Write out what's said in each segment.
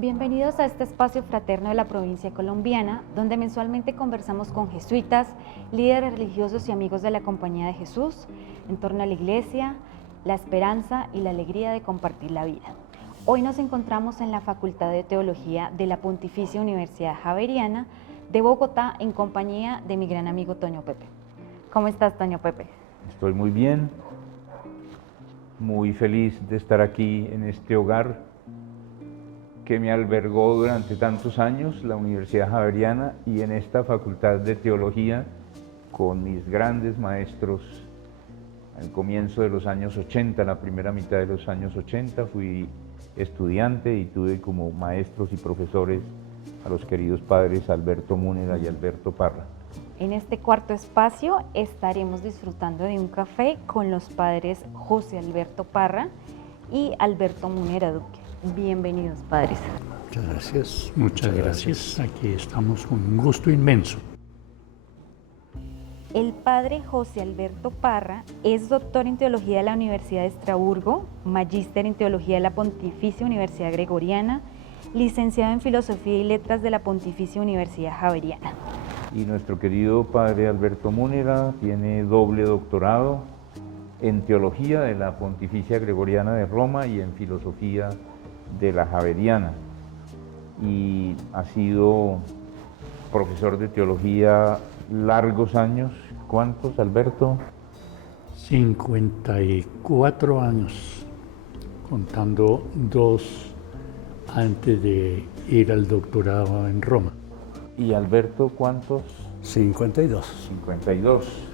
Bienvenidos a este espacio fraterno de la provincia colombiana, donde mensualmente conversamos con jesuitas, líderes religiosos y amigos de la Compañía de Jesús en torno a la iglesia, la esperanza y la alegría de compartir la vida. Hoy nos encontramos en la Facultad de Teología de la Pontificia Universidad Javeriana de Bogotá en compañía de mi gran amigo Toño Pepe. ¿Cómo estás, Toño Pepe? Estoy muy bien, muy feliz de estar aquí en este hogar que me albergó durante tantos años, la Universidad Javeriana, y en esta Facultad de Teología con mis grandes maestros. Al comienzo de los años 80, la primera mitad de los años 80, fui estudiante y tuve como maestros y profesores a los queridos padres Alberto Múnera y Alberto Parra. En este cuarto espacio estaremos disfrutando de un café con los padres José Alberto Parra y Alberto Múnera Duque. Bienvenidos, padres. Muchas gracias. Muchas gracias. Aquí estamos con un gusto inmenso. El padre José Alberto Parra es doctor en Teología de la Universidad de Estrasburgo, magíster en Teología de la Pontificia Universidad Gregoriana, licenciado en Filosofía y Letras de la Pontificia Universidad Javeriana. Y nuestro querido padre Alberto Múnera tiene doble doctorado en Teología de la Pontificia Gregoriana de Roma y en Filosofía de la Javeriana, y ha sido profesor de teología largos años. ¿Cuántos, Alberto? 54 años, contando 2 antes de ir al doctorado en Roma. ¿Y Alberto cuántos? 52. 52.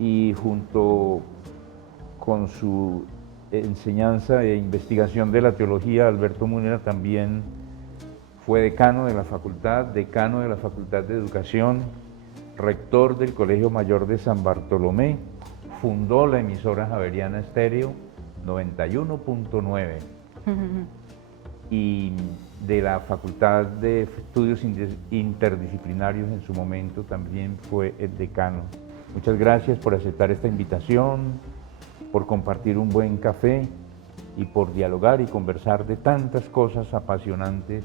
Y junto con su enseñanza e investigación de la teología, Alberto Múnera también fue decano de la Facultad de Educación, rector del Colegio Mayor de San Bartolomé, fundó la emisora Javeriana Estéreo 91.9 y de la Facultad de Estudios Interdisciplinarios en su momento también fue el decano. Muchas gracias por aceptar esta invitación, por compartir un buen café y por dialogar y conversar de tantas cosas apasionantes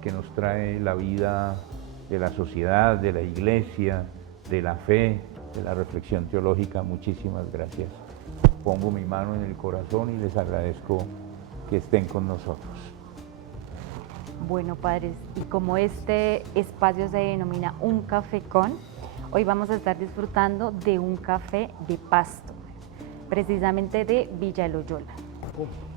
que nos trae la vida de la sociedad, de la iglesia, de la fe, de la reflexión teológica. Muchísimas gracias. Pongo mi mano en el corazón y les agradezco que estén con nosotros. Bueno, padres, y como este espacio se denomina Un Café Con, hoy vamos a estar disfrutando de un café de Pasto, precisamente de Villa Loyola.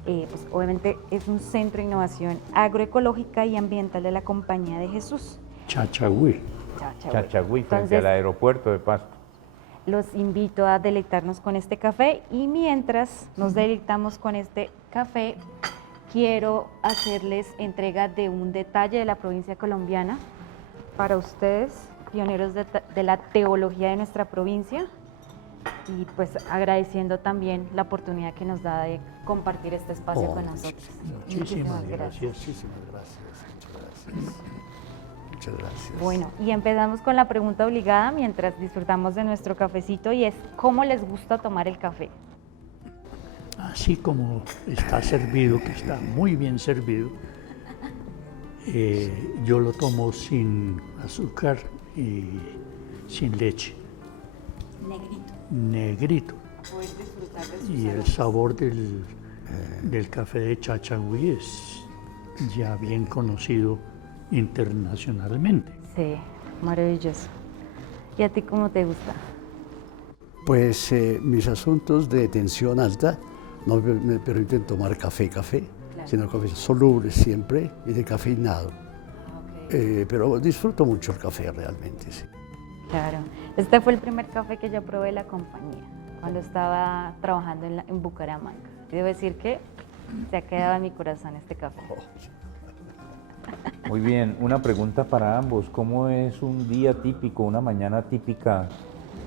Pues obviamente es un centro de innovación agroecológica y ambiental de la Compañía de Jesús. Chachagüí. Chachagüí, frente al aeropuerto de Pasto. Los invito a deleitarnos con este café, y mientras nos deleitamos con este café, quiero hacerles entrega de un detalle de la provincia colombiana para ustedes, pioneros de la teología de nuestra provincia, y pues agradeciendo también la oportunidad que nos da de compartir este espacio con nosotros. Muchísimas gracias. Muchísimas gracias. Muchas gracias. Bueno, y empezamos con la pregunta obligada mientras disfrutamos de nuestro cafecito, y es: ¿cómo les gusta tomar el café? Así como está servido, que está muy bien servido, yo lo tomo sin azúcar y sin leche. Negrito. Poder disfrutar de sus Y el aromas. sabor del café de Chachagüí es ya bien conocido internacionalmente. Sí, maravilloso. ¿Y a ti cómo te gusta? Pues mis asuntos de tensión alta no me permiten tomar café, sino café soluble siempre y decafeinado. Pero disfruto mucho el café realmente, sí. Claro, este fue el primer café que yo probé de la compañía cuando estaba trabajando en Bucaramanga. Y debo decir que se ha quedado en mi corazón este café. Muy bien, una pregunta para ambos. ¿Cómo es un día típico, una mañana típica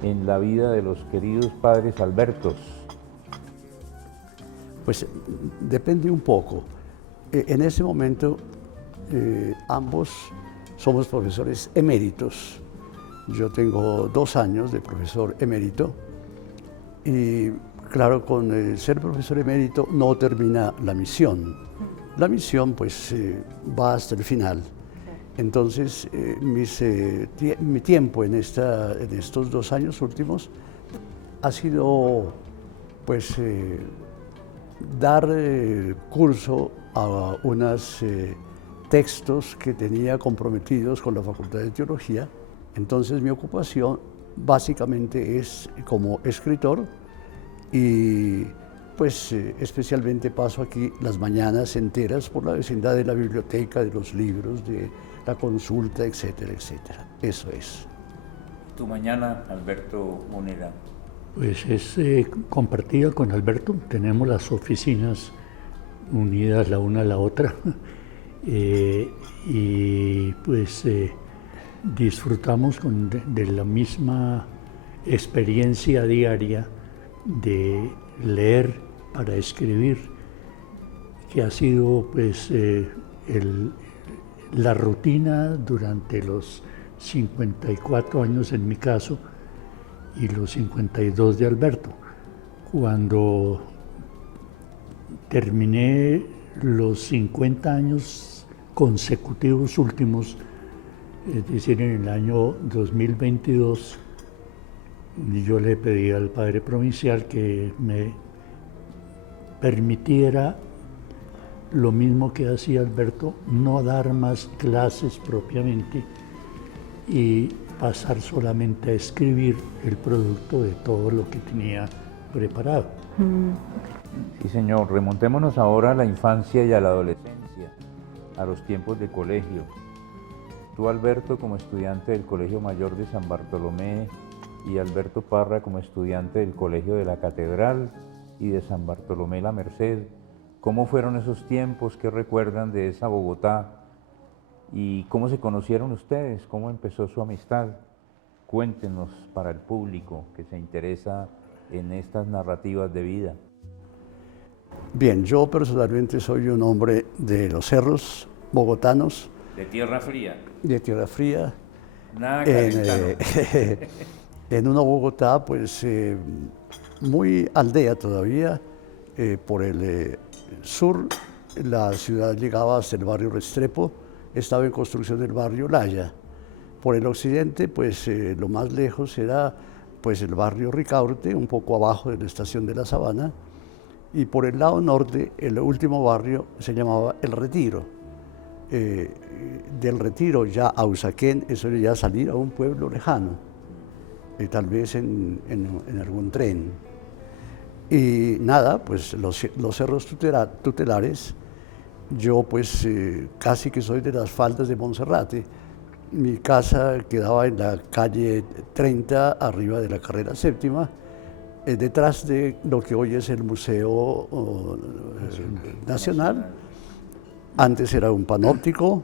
en la vida de los queridos padres Albertos? Pues depende un poco. En ese momento ambos somos profesores eméritos. Yo tengo 2 años de profesor emérito y claro, con el ser profesor emérito no termina la misión. la misión pues va hasta el final. Entonces, mi tiempo en estos 2 años últimos ha sido pues dar curso a unos textos que tenía comprometidos con la Facultad de Teología. Entonces mi ocupación básicamente es como escritor y pues especialmente paso aquí las mañanas enteras por la vecindad de la biblioteca, de los libros, de la consulta, etcétera, etcétera. Eso es. Tu mañana, Alberto Moneda. Pues es compartida con Alberto. Tenemos las oficinas unidas la una a la otra y pues disfrutamos de la misma experiencia diaria de leer para escribir, que ha sido pues la rutina durante los 54 años en mi caso y los 52 de Alberto. Cuando terminé los 50 años consecutivos últimos, es decir, en el año 2022, yo le pedí al padre provincial que me permitiera, lo mismo que hacía Alberto, no dar más clases propiamente y pasar solamente a escribir el producto de todo lo que tenía preparado. Sí, señor. Remontémonos ahora a la infancia y a la adolescencia, a los tiempos de colegio. Tú, Alberto, como estudiante del Colegio Mayor de San Bartolomé, y Alberto Parra como estudiante del Colegio de la Catedral y de San Bartolomé la Merced. ¿Cómo fueron esos tiempos? ¿Qué recuerdan de esa Bogotá? ¿Y cómo se conocieron ustedes? ¿Cómo empezó su amistad? Cuéntenos para el público que se interesa en estas narrativas de vida. Bien, yo personalmente soy un hombre de los cerros bogotanos. ¿De Tierra Fría? De Tierra Fría. Nada calentano. En una Bogotá, pues, muy aldea todavía. Por el sur, la ciudad llegaba hasta el barrio Restrepo, estaba en construcción del barrio Laya. Por el occidente, pues, lo más lejos era pues, el barrio Ricaurte, un poco abajo de la estación de la Sabana, y por el lado norte, el último barrio se llamaba El Retiro. Del Retiro ya a Usaquén, eso era ya salir a un pueblo lejano. Tal vez en algún tren. Y nada, pues los cerros tutelares, yo pues casi que soy de las faldas de Monserrate. Mi casa quedaba en la calle 30, arriba de la carrera séptima, detrás de lo que hoy es el Museo Nacional. Antes era un panóptico,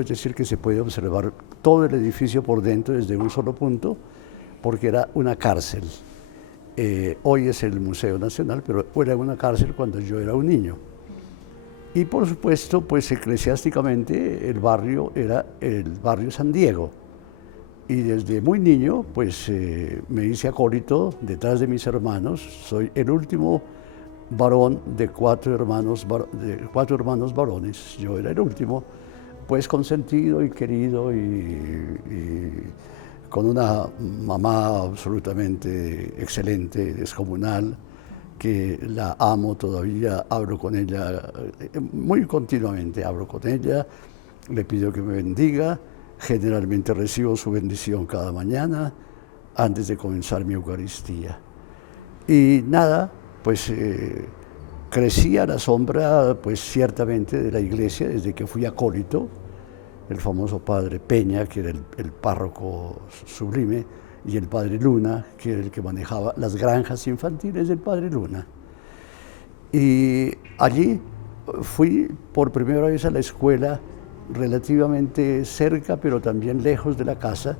es decir, que se puede observar todo el edificio por dentro desde un solo punto, porque era una cárcel. Hoy es el Museo Nacional, pero era una cárcel cuando yo era un niño. Y por supuesto, pues eclesiásticamente el barrio era el barrio San Diego. Y desde muy niño, pues me hice acólito detrás de mis hermanos. Soy el último varón de cuatro hermanos varones. Yo era el último, pues consentido y querido y con una mamá absolutamente excelente, descomunal, que la amo todavía, hablo con ella muy continuamente, hablo con ella, le pido que me bendiga, generalmente recibo su bendición cada mañana antes de comenzar mi Eucaristía. Y nada, pues crecí a la sombra, pues ciertamente, de la iglesia desde que fui acólito. El famoso padre Peña, que era el párroco sublime, y el padre Luna, que era el que manejaba las granjas infantiles del padre Luna. Y allí fui por primera vez a la escuela, relativamente cerca, pero también lejos de la casa,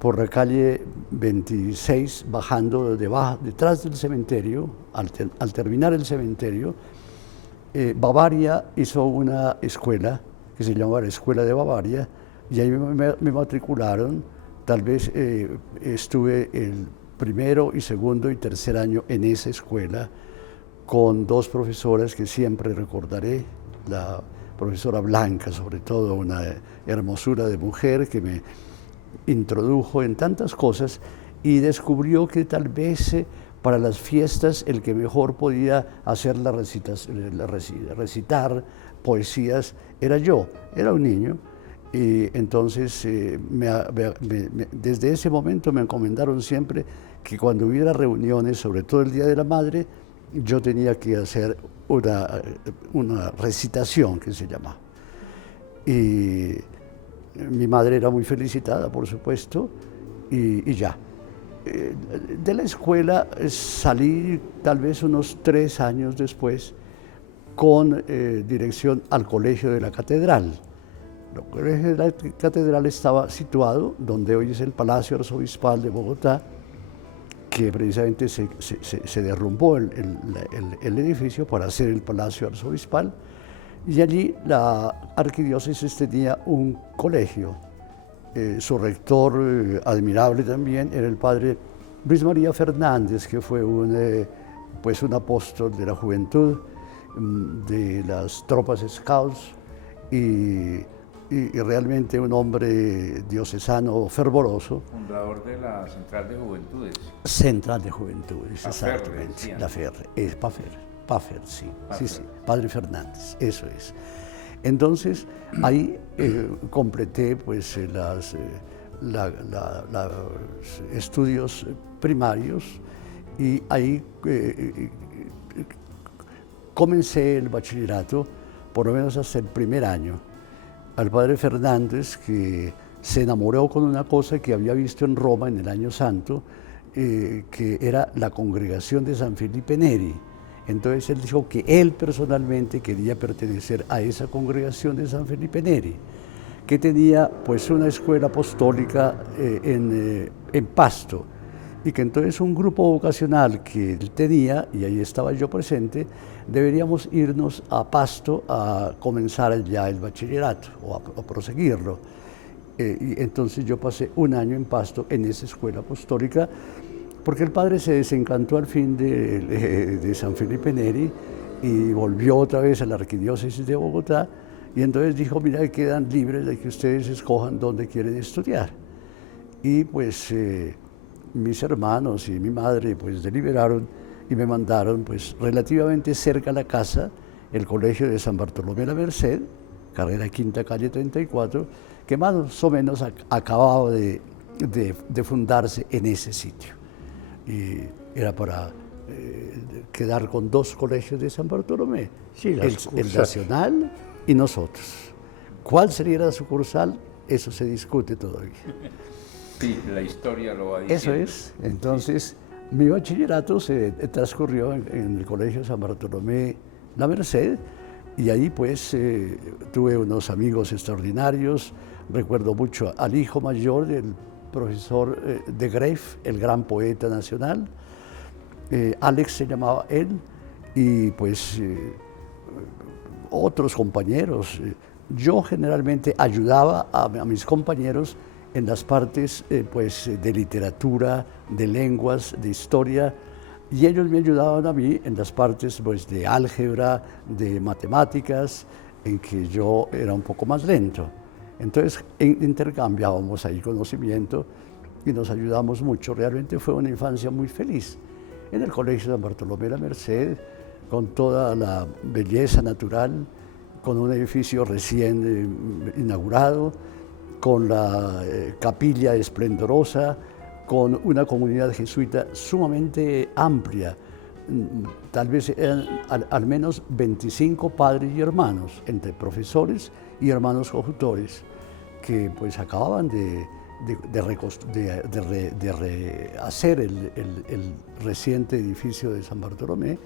por la calle 26, bajando detrás del cementerio, al terminar el cementerio. Bavaria hizo una escuela que se llamaba la Escuela de Bavaria, y ahí me matricularon. Tal vez estuve el primero y segundo y tercer año en esa escuela, con dos profesoras que siempre recordaré, la profesora Blanca, sobre todo, una hermosura de mujer que me introdujo en tantas cosas y descubrió que tal vez para las fiestas el que mejor podía hacer recitar poesías era yo, era un niño. Y entonces desde ese momento me encomendaron siempre que cuando hubiera reuniones, sobre todo el Día de la Madre, yo tenía que hacer una recitación que se llama. Y mi madre era muy felicitada, por supuesto, y ya. De la escuela salí tal vez unos 3 años después con dirección al Colegio de la Catedral. El Colegio de la Catedral estaba situado donde hoy es el Palacio Arzobispal de Bogotá, que precisamente se derrumbó el edificio para hacer el Palacio Arzobispal, y allí la arquidiócesis tenía un colegio. Su rector, admirable también, era el padre Luis María Fernández, que fue un apóstol de la juventud, de las tropas scouts, y realmente un hombre diocesano fervoroso. Fundador de la Central de Juventudes. Central de Juventudes, Paferre, exactamente. La Ferre, es Paferre, sí, sí, sí, Padre Fernández, eso es. Entonces, ahí completé pues los estudios primarios y ahí comencé el bachillerato, por lo menos hasta el primer año. Al padre Fernández, que se enamoró con una cosa que había visto en Roma en el año santo, que era la congregación de San Felipe Neri. Entonces él dijo que él personalmente quería pertenecer a esa congregación de San Felipe Neri, que tenía pues una escuela apostólica en Pasto, y que entonces un grupo vocacional que él tenía, y ahí estaba yo presente, deberíamos irnos a Pasto a comenzar ya el bachillerato o a proseguirlo. Y entonces yo pasé un año en Pasto en esa escuela apostólica, porque el padre se desencantó al fin de San Felipe Neri y volvió otra vez a la arquidiócesis de Bogotá, y entonces dijo, mira, quedan libres de que ustedes escojan dónde quieren estudiar. Y pues mis hermanos y mi madre pues deliberaron y me mandaron pues relativamente cerca a la casa el colegio de San Bartolomé de la Merced, carrera Quinta, calle 34, que más o menos acababa de fundarse en ese sitio. Y era para quedar con 2 colegios de San Bartolomé, sí, el Nacional y nosotros. ¿Cuál sería la sucursal? Eso se discute todavía. Sí, la historia lo va diciendo. Eso es. Entonces, mi bachillerato se transcurrió en el Colegio San Bartolomé La Merced, y ahí pues tuve unos amigos extraordinarios. Recuerdo mucho al hijo mayor del profesor de Greff, el gran poeta nacional. Alex se llamaba él, y pues otros compañeros. Yo generalmente ayudaba a mis compañeros en las partes pues, de literatura, de lenguas, de historia, y ellos me ayudaban a mí en las partes pues, de álgebra, de matemáticas, en que yo era un poco más lento. Entonces intercambiábamos ahí conocimiento y nos ayudamos mucho. Realmente fue una infancia muy feliz en el Colegio San Bartolomé de la Merced, con toda la belleza natural, con un edificio recién inaugurado, con la capilla esplendorosa, con una comunidad jesuita sumamente amplia. Tal vez eran al menos 25 padres y hermanos, entre profesores y hermanos cojutores, que pues acababan de rehacer el reciente edificio de San Bartolomé,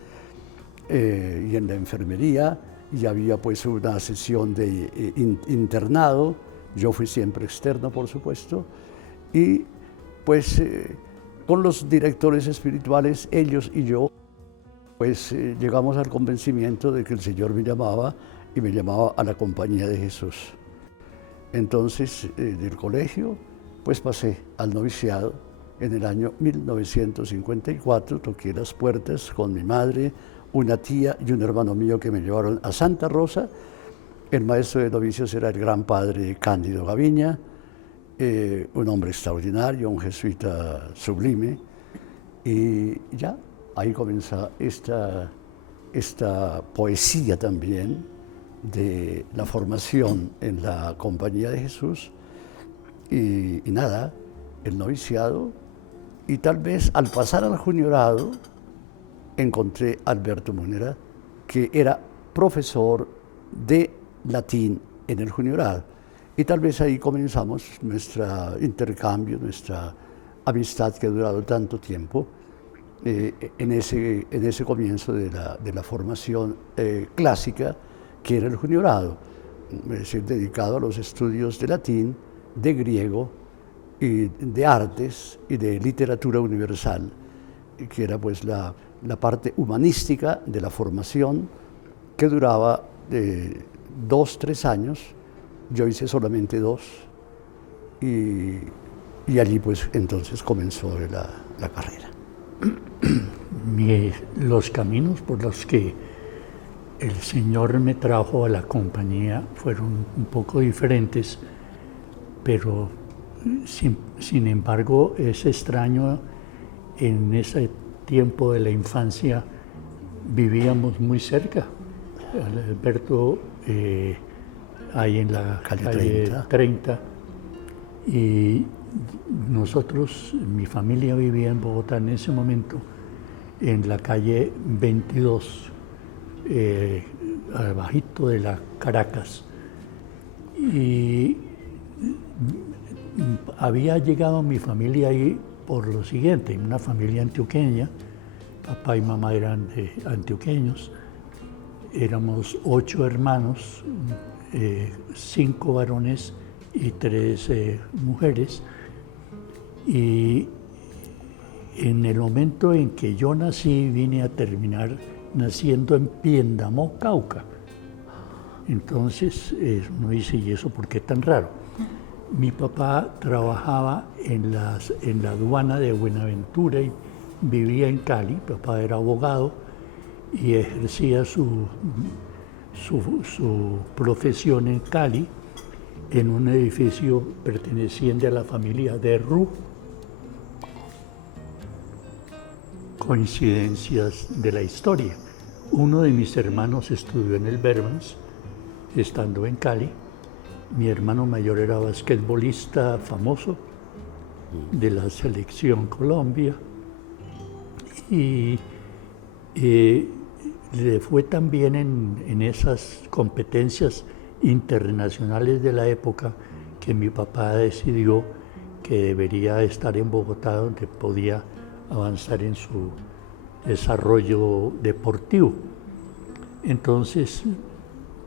y en la enfermería, y había pues una sesión de internado. Yo fui siempre externo, por supuesto, y pues con los directores espirituales, ellos y yo, pues llegamos al convencimiento de que el Señor me llamaba, y me llamaba a la compañía de Jesús. Entonces, del colegio, pues pasé al noviciado. En el año 1954 toqué las puertas con mi madre, una tía y un hermano mío que me llevaron a Santa Rosa. El maestro de novicios era el gran padre Cándido Gaviña, un hombre extraordinario, un jesuita sublime. Y ya, ahí comienza esta poesía también de la formación en la Compañía de Jesús. Y nada, el noviciado. Y tal vez al pasar al juniorado, encontré a Alberto Munera, que era profesor de latín en el juniorado. Y tal vez ahí comenzamos nuestro intercambio, nuestra amistad que ha durado tanto tiempo, en ese comienzo de la formación clásica que era el juniorado, es decir, dedicado a los estudios de latín, de griego, y de artes y de literatura universal, que era pues la parte humanística de la formación, que duraba 2-3 años. Yo hice solamente 2 y allí pues entonces comenzó la carrera. Los caminos por los que el Señor me trajo a la compañía fueron un poco diferentes, pero sin embargo es extraño. En ese tiempo de la infancia vivíamos muy cerca. Alberto, ahí en la calle 30, y nosotros, mi familia vivía en Bogotá en ese momento, en la calle 22, abajito de la Caracas. Y había llegado mi familia ahí por lo siguiente: una familia antioqueña, papá y mamá eran antioqueños, éramos 8 hermanos, 5 varones y 3 mujeres, y en el momento en que yo nací vine a terminar naciendo en Piendamó, Cauca. Entonces uno dice, ¿y eso por qué tan raro? Mi papá trabajaba en la aduana de Buenaventura y vivía en Cali. Papá era abogado y ejercía su profesión en Cali, en un edificio perteneciente a la familia de Ru. Coincidencias de la historia. Uno de mis hermanos estudió en el Bermans, estando en Cali. Mi hermano mayor era basquetbolista famoso de la selección Colombia, y le fue también en esas competencias internacionales de la época que mi papá decidió que debería estar en Bogotá, donde podía avanzar en su desarrollo deportivo. Entonces,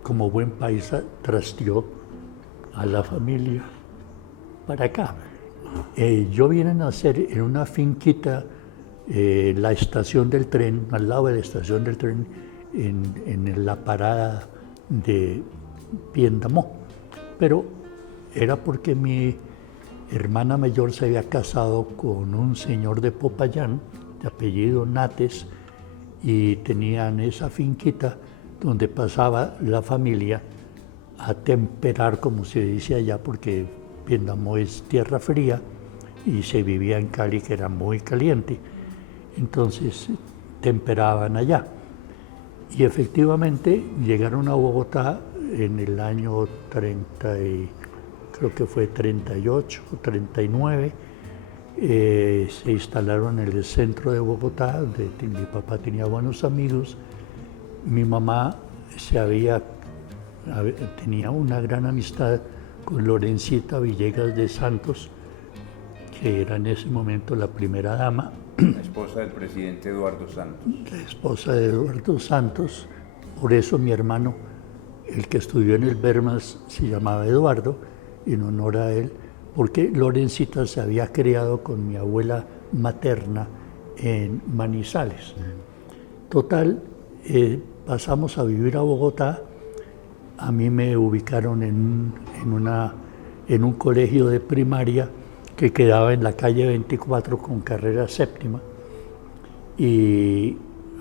como buen paisa, trasteó a la familia para acá. Yo vine a nacer en una finquita, la estación del tren, al lado de la estación del tren, en la parada de Piendamó, pero era porque mi hermana mayor se había casado con un señor de Popayán, de apellido Nates, y tenían esa finquita donde pasaba la familia a temperar, como se dice allá, porque Piendamó es tierra fría y se vivía en Cali, que era muy caliente. Entonces temperaban allá. Y efectivamente llegaron a Bogotá en el año 30, creo que fue 38 o 39. Se instalaron en el centro de Bogotá, donde mi papá tenía buenos amigos. Mi mamá tenía una gran amistad con Lorencita Villegas de Santos, que era en ese momento la primera dama. La esposa del presidente Eduardo Santos. La esposa de Eduardo Santos. Por eso mi hermano, el que estudió en el Bermas, se llamaba Eduardo, en honor a él, porque Lorencita se había criado con mi abuela materna en Manizales. Total, pasamos a vivir a Bogotá. A mí me ubicaron en un colegio de primaria que quedaba en la calle 24 con carrera séptima, y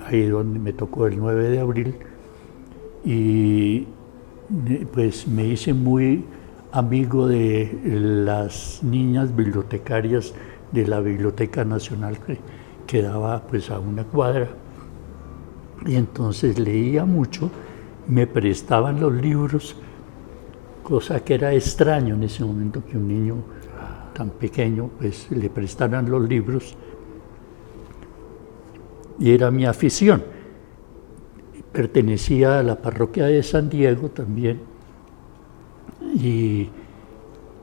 ahí donde me tocó el 9 de abril, y pues me hice muy amigo de las niñas bibliotecarias de la Biblioteca Nacional que quedaba pues a una cuadra, y entonces leía mucho, me prestaban los libros, cosa que era extraño en ese momento que un niño tan pequeño pues le prestaran los libros, y era mi afición. Pertenecía a la parroquia de San Diego también, y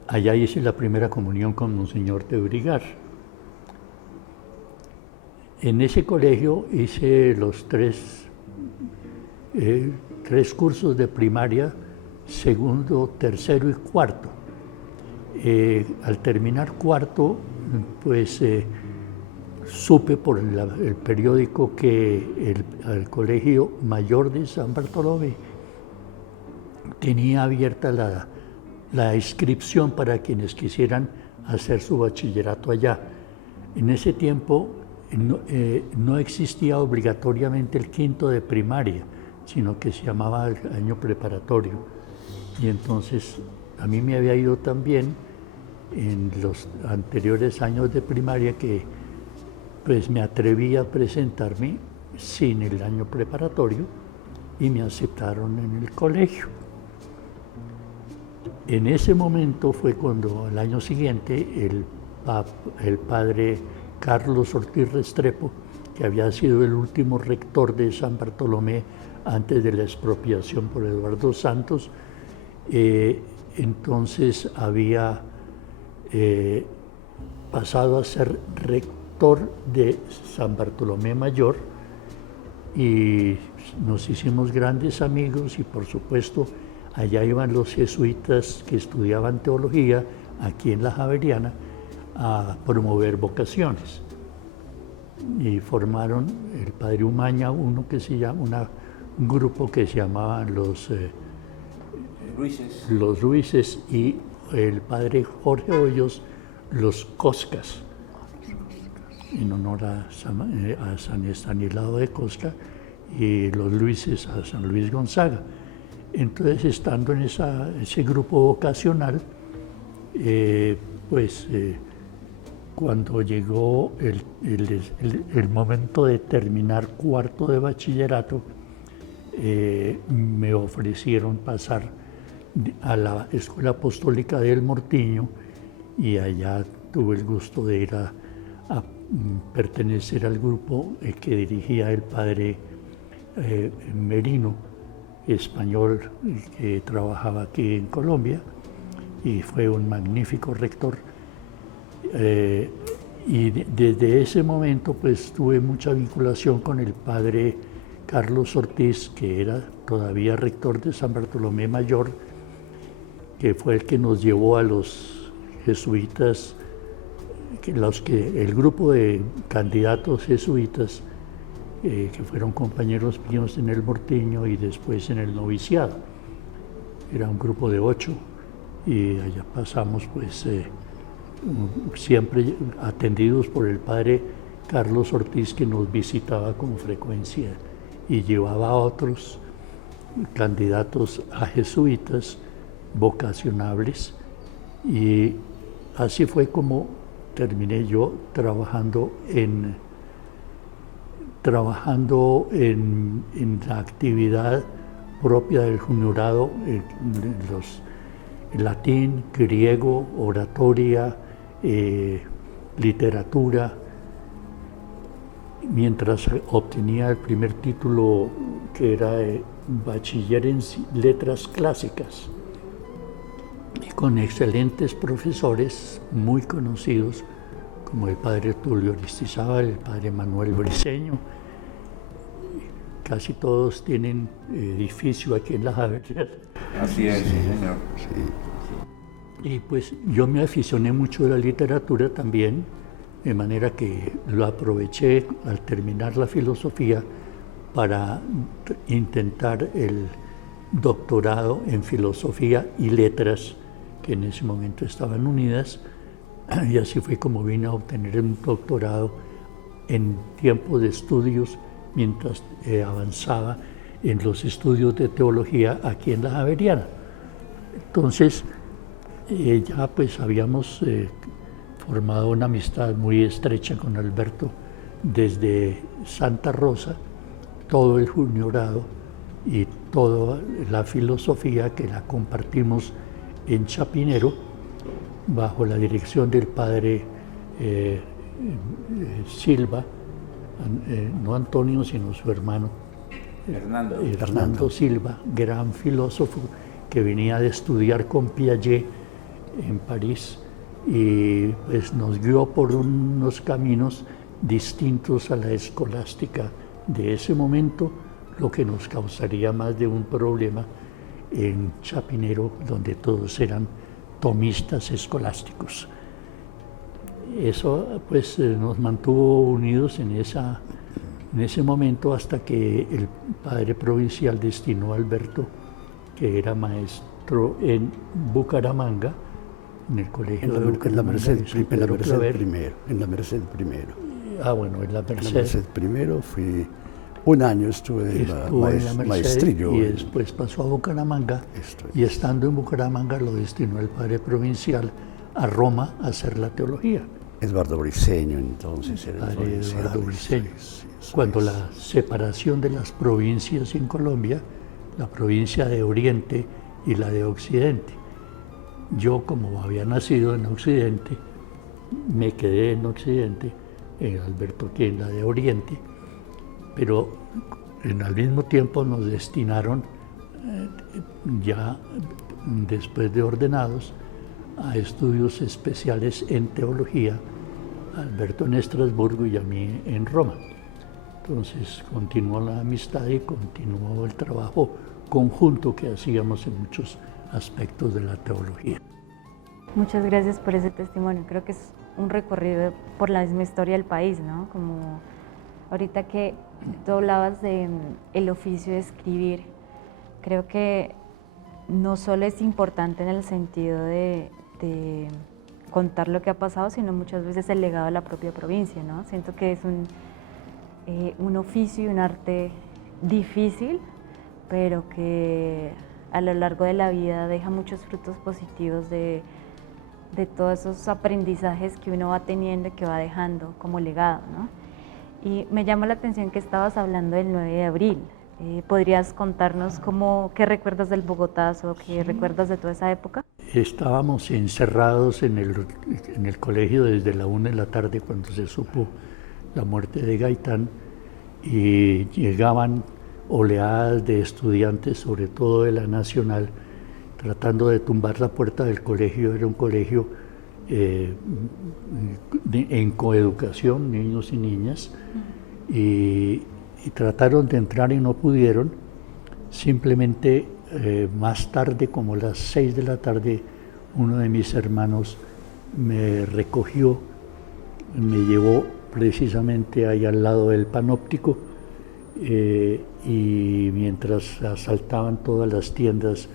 allá hice la primera comunión con Monseñor de Brigar. En ese colegio hice los tres cursos de primaria, segundo, tercero y cuarto. Al terminar cuarto, pues supe por el periódico que el Colegio Mayor de San Bartolomé tenía abierta la inscripción para quienes quisieran hacer su bachillerato allá. En ese tiempo no existía obligatoriamente el quinto de primaria, sino que se llamaba el año preparatorio. Y entonces a mí me había ido tan bien en los anteriores años de primaria que pues me atreví a presentarme sin el año preparatorio y me aceptaron en el colegio. En ese momento fue cuando al año siguiente el padre Carlos Ortiz Restrepo, que había sido el último rector de San Bartolomé antes de la expropiación por Eduardo Santos, entonces había pasado a ser rector de San Bartolomé Mayor, y nos hicimos grandes amigos, y por supuesto allá iban los jesuitas que estudiaban teología aquí en la Javeriana a promover vocaciones, y formaron el padre Umaña un grupo que se llamaban los Luises, y el padre Jorge Hoyos los Coscas, en honor a San Estanislao de Cosca, y los Luises a San Luis Gonzaga. Entonces, estando en ese grupo vocacional, cuando llegó el momento de terminar cuarto de bachillerato, me ofrecieron pasar a la Escuela Apostólica del Mortiño, y allá tuve el gusto de ir a pertenecer al grupo que dirigía el padre Merino, español, que trabajaba aquí en Colombia, y fue un magnífico rector. Y desde ese momento pues tuve mucha vinculación con el padre Carlos Ortiz, que era todavía rector de San Bartolomé Mayor, que fue el que nos llevó a los jesuitas, el grupo de candidatos jesuitas que fueron compañeros míos en el Mortiño y después en el noviciado. Era un grupo de 8, y allá pasamos pues siempre atendidos por el padre Carlos Ortiz, que nos visitaba con frecuencia y llevaba a otros candidatos a jesuitas vocacionables, y así fue como terminé yo trabajando en la actividad propia del juniorado, latín, griego, oratoria, literatura, mientras obtenía el primer título, que era bachiller en letras clásicas, y con excelentes profesores muy conocidos como el padre Tulio Aristizábal, el padre Manuel Briceño. Casi todos tienen edificio aquí en la Javeriana. Así es, sí, señor. Sí. Y pues yo me aficioné mucho de la literatura también, de manera que lo aproveché al terminar la filosofía para intentar el doctorado en filosofía y letras, que en ese momento estaban unidas, y así fue como vine a obtener un doctorado en tiempos de estudios mientras avanzaba en los estudios de teología aquí en la Javeriana. Entonces, ya pues habíamos formado una amistad muy estrecha con Alberto desde Santa Rosa, todo el juniorado y toda la filosofía que la compartimos en Chapinero bajo la dirección del padre Silva, no Antonio sino su hermano Fernando Silva, gran filósofo que venía de estudiar con Piaget en París y pues nos guió por unos caminos distintos a la escolástica de ese momento, lo que nos causaría más de un problema en Chapinero, donde todos eran tomistas escolásticos. Eso pues nos mantuvo unidos en ese momento hasta que el padre provincial destinó a Alberto, que era maestro en Bucaramanga, en el colegio de Bucaramanga. En la Merced primero. Ah, bueno, en la Merced. En la Merced primero fui, un año estuve en la maestrillo. Y después pasó a Bucaramanga, y estando en Bucaramanga lo destinó el padre provincial a Roma a hacer la teología. Eduardo Briceño, entonces era Eduardo Briceño. Cuando la separación de las provincias en Colombia, la provincia de Oriente y la de Occidente. Yo, como había nacido en Occidente, me quedé en Occidente, Alberto aquí en la de Oriente, pero al mismo tiempo nos destinaron, ya después de ordenados, a estudios especiales en teología, Alberto en Estrasburgo y a mí en Roma. Entonces continuó la amistad y continuó el trabajo conjunto que hacíamos en muchos aspectos de la teología. Muchas gracias por ese testimonio. Creo que es un recorrido por la misma historia del país, ¿no? Como ahorita que tú hablabas de el oficio de escribir, creo que no solo es importante en el sentido de contar lo que ha pasado, sino muchas veces el legado de la propia provincia, ¿no? Siento que es un oficio y un arte difícil, pero que a lo largo de la vida deja muchos frutos positivos de todos esos aprendizajes que uno va teniendo y que va dejando como legado, ¿no? Y me llama la atención que estabas hablando del 9 de abril. ¿Podrías contarnos qué recuerdas del Bogotazo, qué recuerdas de toda esa época? Estábamos encerrados en el colegio desde la 1 de la tarde cuando se supo la muerte de Gaitán, y llegaban oleadas de estudiantes, sobre todo de la Nacional, tratando de tumbar la puerta del colegio. Era un colegio en coeducación, niños y niñas, y trataron de entrar y no pudieron. Simplemente más tarde, como las 6 de la tarde, uno de mis hermanos me recogió, me llevó precisamente ahí al lado del Panóptico, y mientras asaltaban todas las tiendas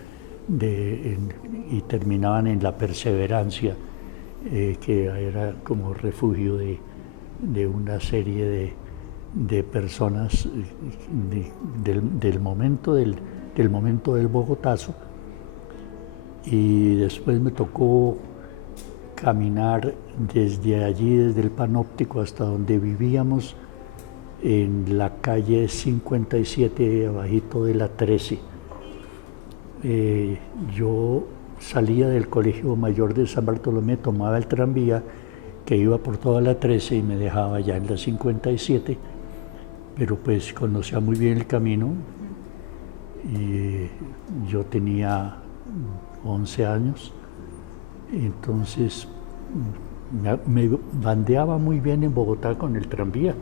y terminaban en La Perseverancia, que era como refugio de una serie de personas del momento del Bogotazo, y después me tocó caminar desde allí, desde el Panóptico hasta donde vivíamos, en la calle 57, abajito de la 13. Yo salía del Colegio Mayor de San Bartolomé, tomaba el tranvía que iba por toda la 13 y me dejaba ya en la 57, pero pues conocía muy bien el camino, y yo tenía 11 años, entonces me bandeaba muy bien en Bogotá con el tranvía,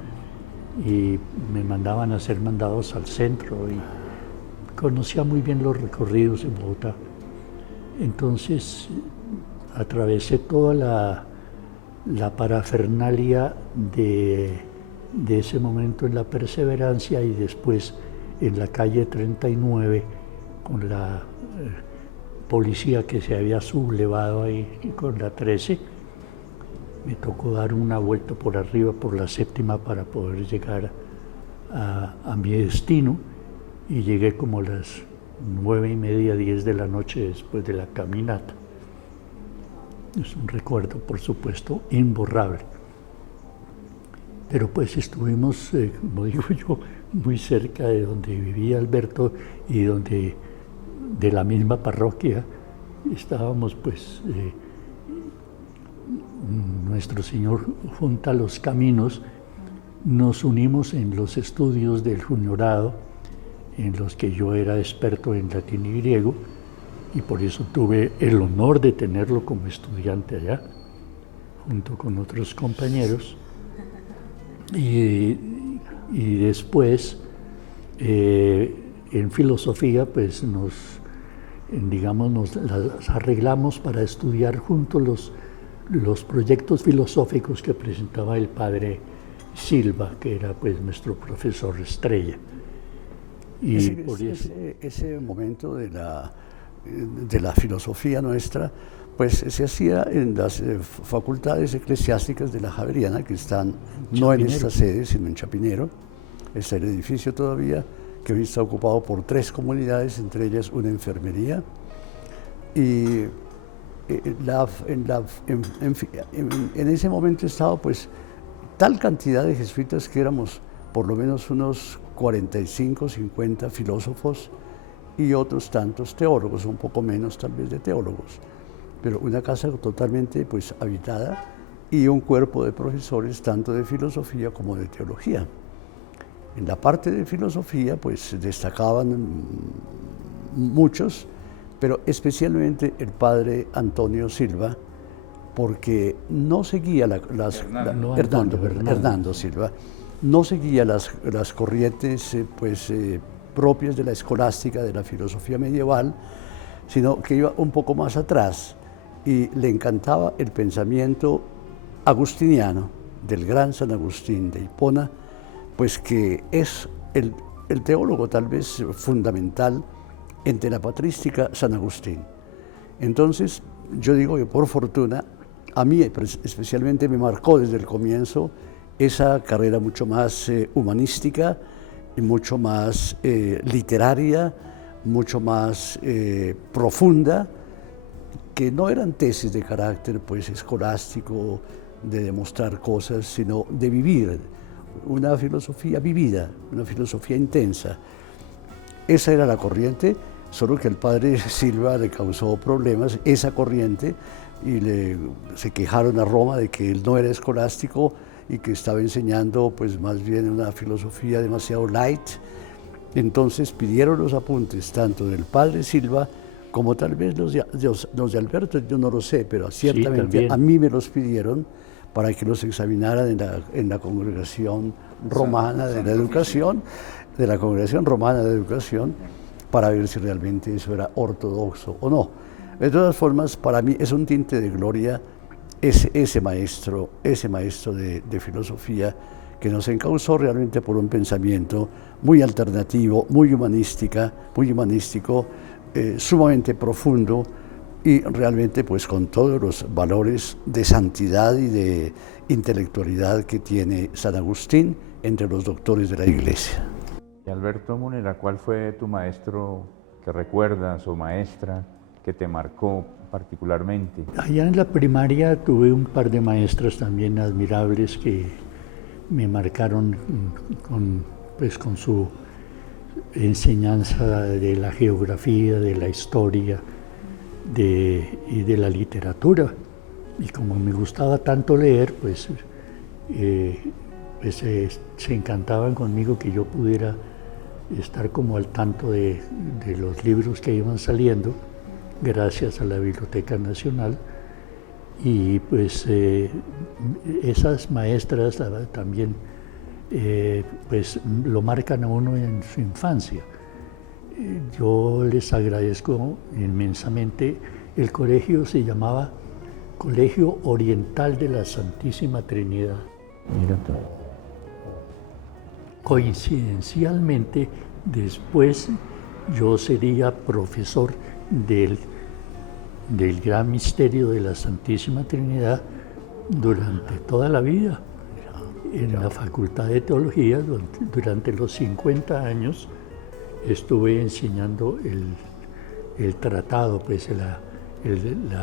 y me mandaban a hacer mandados al centro, y conocía muy bien los recorridos en Bogotá. Entonces atravesé toda la parafernalia de ese momento en La Perseverancia, y después en la calle 39 con la policía que se había sublevado ahí, y con la 13 me tocó dar una vuelta por arriba por la 7ª para poder llegar a mi destino y llegué como a las 9:30, 10 de la noche después de la caminata. Es un recuerdo, por supuesto, imborrable. Pero pues estuvimos, como digo yo, muy cerca de donde vivía Alberto y donde de la misma parroquia estábamos, pues nuestro Señor junta los caminos. Nos unimos en los estudios del juniorado, en los que yo era experto en latín y griego, y por eso tuve el honor de tenerlo como estudiante allá, junto con otros compañeros. Y después, en filosofía, pues nos las arreglamos para estudiar juntos los proyectos filosóficos que presentaba el padre Silva, que era pues nuestro profesor estrella. Y ese momento de la filosofía nuestra, pues se hacía en las facultades eclesiásticas de la Javeriana, que están no en esta sede, sino en Chapinero. Está el edificio todavía, que hoy está ocupado por 3 comunidades, entre ellas una enfermería. Y en ese momento estaba pues tal cantidad de jesuitas que éramos por lo menos unos 45, 50 filósofos y otros tantos teólogos, un poco menos tal vez de teólogos, pero una casa totalmente pues habitada y un cuerpo de profesores tanto de filosofía como de teología. En la parte de filosofía pues destacaban muchos, pero especialmente el padre Antonio Silva, porque no seguía Hernando Silva, no seguía las corrientes propias de la escolástica, de la filosofía medieval, sino que iba un poco más atrás y le encantaba el pensamiento agustiniano del gran San Agustín de Hipona, pues que es el teólogo tal vez fundamental entre la patrística San Agustín. Entonces, yo digo que por fortuna, a mí especialmente me marcó desde el comienzo esa carrera mucho más humanística, y mucho más literaria, mucho más profunda, que no eran tesis de carácter pues escolástico, de demostrar cosas, sino de vivir una filosofía vivida, una filosofía intensa. Esa era la corriente, solo que al padre Silva le causó problemas esa corriente y se quejaron a Roma de que él no era escolástico y que estaba enseñando pues más bien una filosofía demasiado light. Entonces pidieron los apuntes tanto del padre Silva como tal vez los de Alberto, yo no lo sé, pero ciertamente sí, a mí me los pidieron para que los examinaran en la Congregación Romana de la Educación, para ver si realmente eso era ortodoxo o no. De todas formas, para mí es un tinte de gloria ese maestro de filosofía que nos encauzó realmente por un pensamiento muy alternativo, muy humanístico, sumamente profundo y realmente pues con todos los valores de santidad y de intelectualidad que tiene San Agustín entre los doctores de la Iglesia. Y Alberto Munera, ¿cuál fue tu maestro que recuerdas o maestra que te marcó particularmente? Allá en la primaria tuve un par de maestras también admirables que me marcaron con su enseñanza de la geografía, de la historia y de la literatura. Y como me gustaba tanto leer, se encantaban conmigo que yo pudiera estar como al tanto de los libros que iban saliendo, gracias a la Biblioteca Nacional. Y pues esas maestras también pues lo marcan a uno en su infancia. Yo les agradezco inmensamente. El colegio se llamaba Colegio Oriental de la Santísima Trinidad. Mira tú. Coincidencialmente, después yo sería profesor del Gran Misterio de la Santísima Trinidad durante toda la vida. en la Facultad de Teología, durante los 50 años, estuve enseñando el tratado, pues la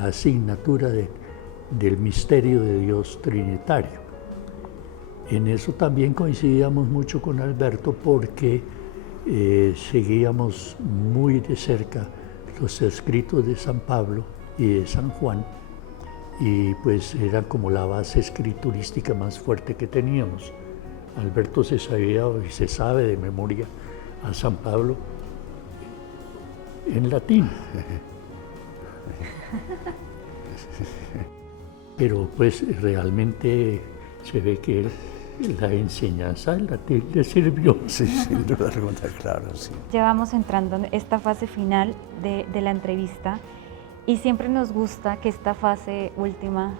asignatura del misterio de Dios trinitario. En eso también coincidíamos mucho con Alberto porque seguíamos muy de cerca los escritos de San Pablo y de San Juan, y pues era como la base escriturística más fuerte que teníamos. Alberto se sabía y se sabe de memoria a San Pablo en latín. Pero pues realmente se ve que la enseñanza en latín le sirvió. Sí, sin duda alguna, claro, sí. Ya vamos entrando en esta fase final de la entrevista y siempre nos gusta que esta fase última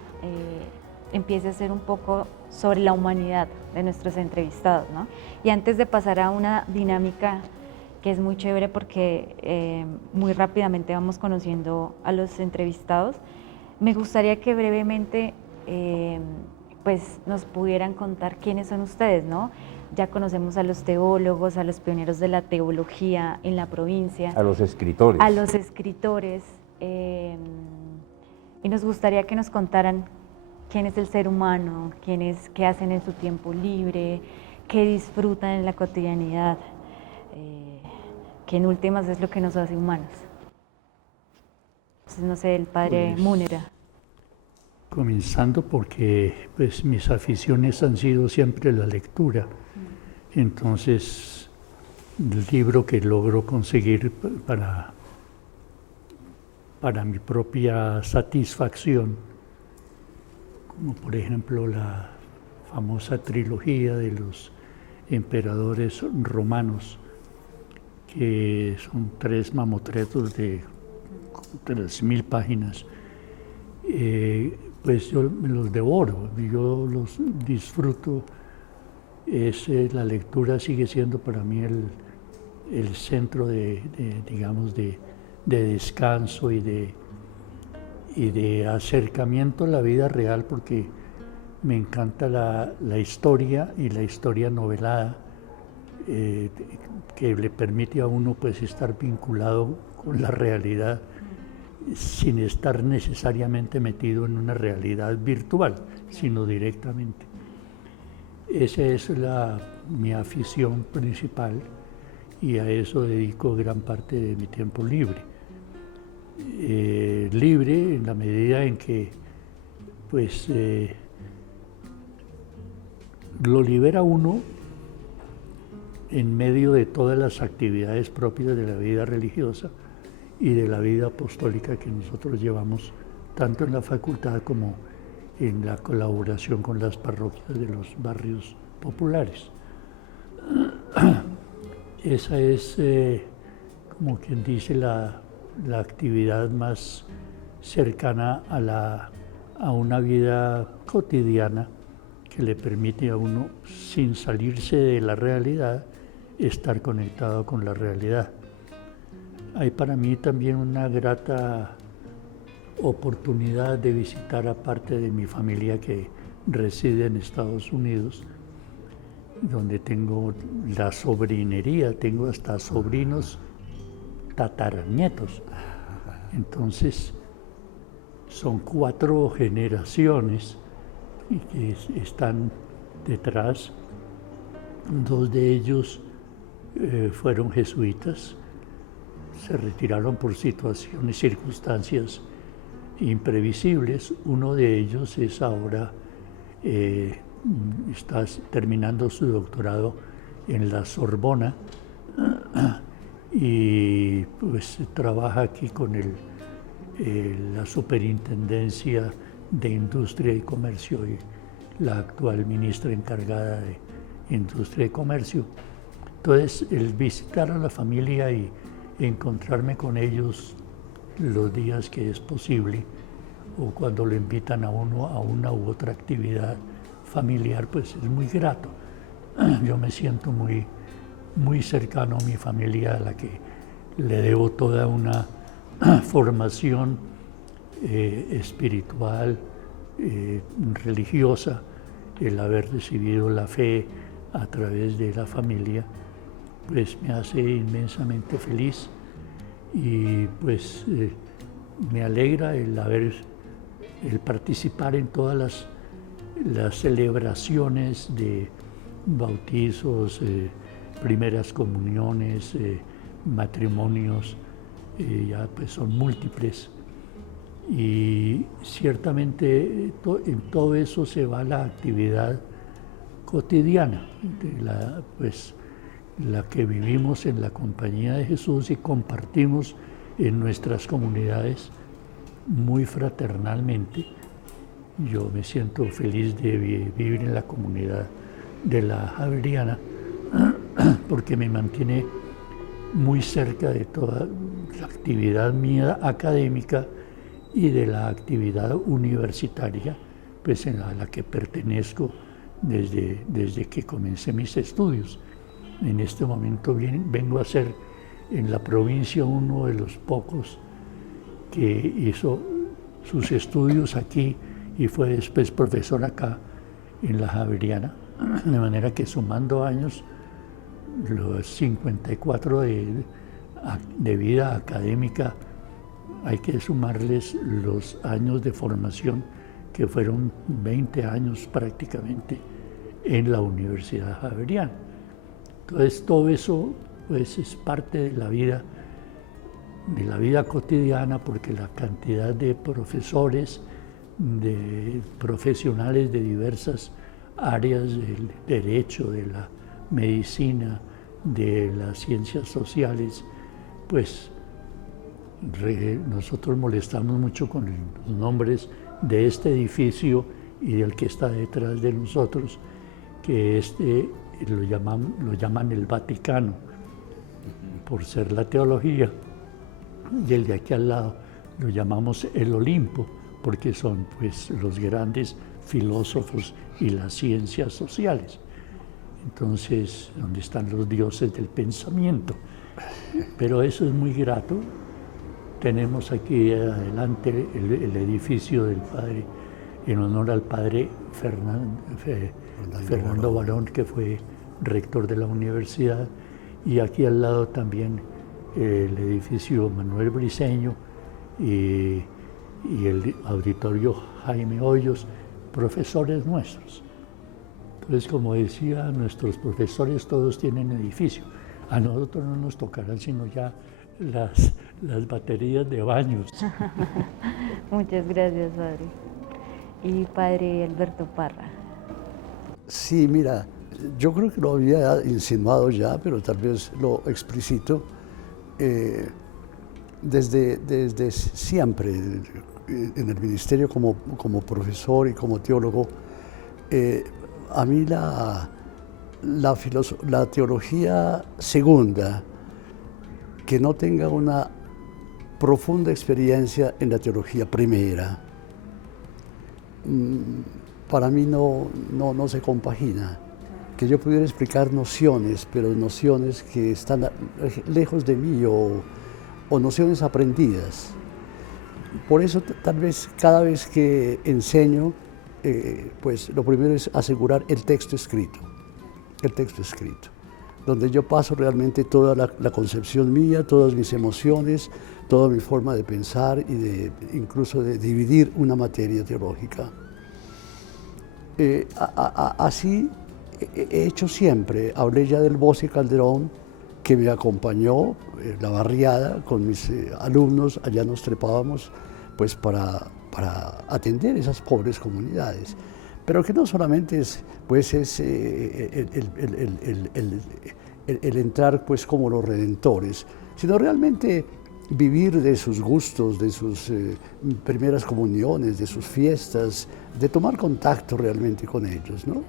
empiece a ser un poco sobre la humanidad de nuestros entrevistados, ¿no? Y antes de pasar a una dinámica que es muy chévere porque muy rápidamente vamos conociendo a los entrevistados, me gustaría que brevemente pues nos pudieran contar quiénes son ustedes, ¿no? Ya conocemos a los teólogos, a los pioneros de la teología en la provincia. A los escritores. A los escritores. Y nos gustaría que nos contaran quién es el ser humano, qué hacen en su tiempo libre, qué disfrutan en la cotidianidad, que en últimas es lo que nos hace humanos. Entonces, no sé, el padre Pues, Múnera. Comenzando porque pues, mis aficiones han sido siempre la lectura. Entonces, el libro que logro conseguir para mi propia satisfacción, como por ejemplo la famosa trilogía de los emperadores romanos, que son 3 mamotretos de 3.000 páginas, pues yo me los devoro, yo los disfruto. La lectura sigue siendo para mí el centro digamos, de descanso y de acercamiento a la vida real, porque me encanta la historia y la historia novelada, que le permite a uno pues estar vinculado con la realidad sin estar necesariamente metido en una realidad virtual, sino directamente. Esa es mi afición principal y a eso dedico gran parte de mi tiempo libre. Libre en la medida en que pues lo libera uno en medio de todas las actividades propias de la vida religiosa y de la vida apostólica que nosotros llevamos tanto en la facultad como en la colaboración con las parroquias de los barrios populares. Esa es, como quien dice, la actividad más cercana a una vida cotidiana que le permite a uno, sin salirse de la realidad, estar conectado con la realidad. Hay para mí también una grata oportunidad de visitar a parte de mi familia que reside en Estados Unidos, donde tengo la sobrinería, tengo hasta sobrinos tataranietos. Entonces, son 4 generaciones que están detrás. 2 de ellos fueron jesuitas, se retiraron por situaciones, circunstancias imprevisibles. Uno de ellos es ahora, está terminando su doctorado en la Sorbona y pues trabaja aquí con la Superintendencia de Industria y Comercio y la actual ministra encargada de Industria y Comercio. Entonces, el visitar a la familia y encontrarme con ellos los días que es posible o cuando lo invitan a uno a una u otra actividad familiar, pues es muy grato. Yo me siento muy, muy cercano a mi familia, a la que le debo toda una formación espiritual, religiosa, el haber recibido la fe a través de la familia, pues me hace inmensamente feliz y pues me alegra el participar en todas las celebraciones de bautizos, primeras comuniones, matrimonios, ya pues son múltiples. Y ciertamente en todo eso se va la actividad cotidiana, la que vivimos en la compañía de Jesús y compartimos en nuestras comunidades muy fraternalmente. Yo me siento feliz de vivir en la comunidad de la Javeriana porque me mantiene muy cerca de toda la actividad mía académica y de la actividad universitaria, pues a la que pertenezco desde que comencé mis estudios. En este momento vengo a ser en la provincia uno de los pocos que hizo sus estudios aquí y fue después profesor acá en la Javeriana, de manera que sumando años, los 54 de vida académica, hay que sumarles los años de formación, que fueron 20 años prácticamente en la Universidad Javeriana. Entonces todo eso pues, es parte de la vida cotidiana, porque la cantidad de profesores, de profesionales de diversas áreas del derecho, de la medicina, de las ciencias sociales, pues nosotros molestamos mucho con los nombres de este edificio y del que está detrás de nosotros, que lo llaman el Vaticano, por ser la teología, y el de aquí al lado lo llamamos el Olimpo, porque son pues los grandes filósofos y las ciencias sociales. Entonces, donde están los dioses del pensamiento. Pero eso es muy grato. Tenemos aquí adelante el edificio del padre, en honor al padre Fernando Barón, que fue rector de la universidad, y aquí al lado también el edificio Manuel Briceño y el auditorio Jaime Hoyos, profesores nuestros. Entonces, como decía, nuestros profesores todos tienen edificio. A nosotros no nos tocarán sino ya las baterías de baños. Muchas gracias, padre. Y padre Alberto Parra. Sí, mira, yo creo que lo había insinuado ya, pero tal vez lo explicito. Desde siempre, en el ministerio como profesor y como teólogo, a mí la teología segunda, que no tenga una profunda experiencia en la teología primera, para mí no se compagina. Que yo pudiera explicar nociones, pero nociones que están lejos de mí o nociones aprendidas. Por eso tal vez cada vez que enseño, pues lo primero es asegurar el texto escrito, donde yo paso realmente toda la concepción mía, todas mis emociones, toda mi forma de pensar y incluso de dividir una materia teológica. Así he hecho siempre. Hablé ya del Bosque Calderón, que me acompañó la barriada con mis alumnos. Allá nos trepábamos pues para atender esas pobres comunidades, pero que no solamente es el entrar pues como los redentores, sino realmente vivir de sus gustos, de sus primeras comuniones, de sus fiestas, de tomar contacto realmente con ellos, ¿no?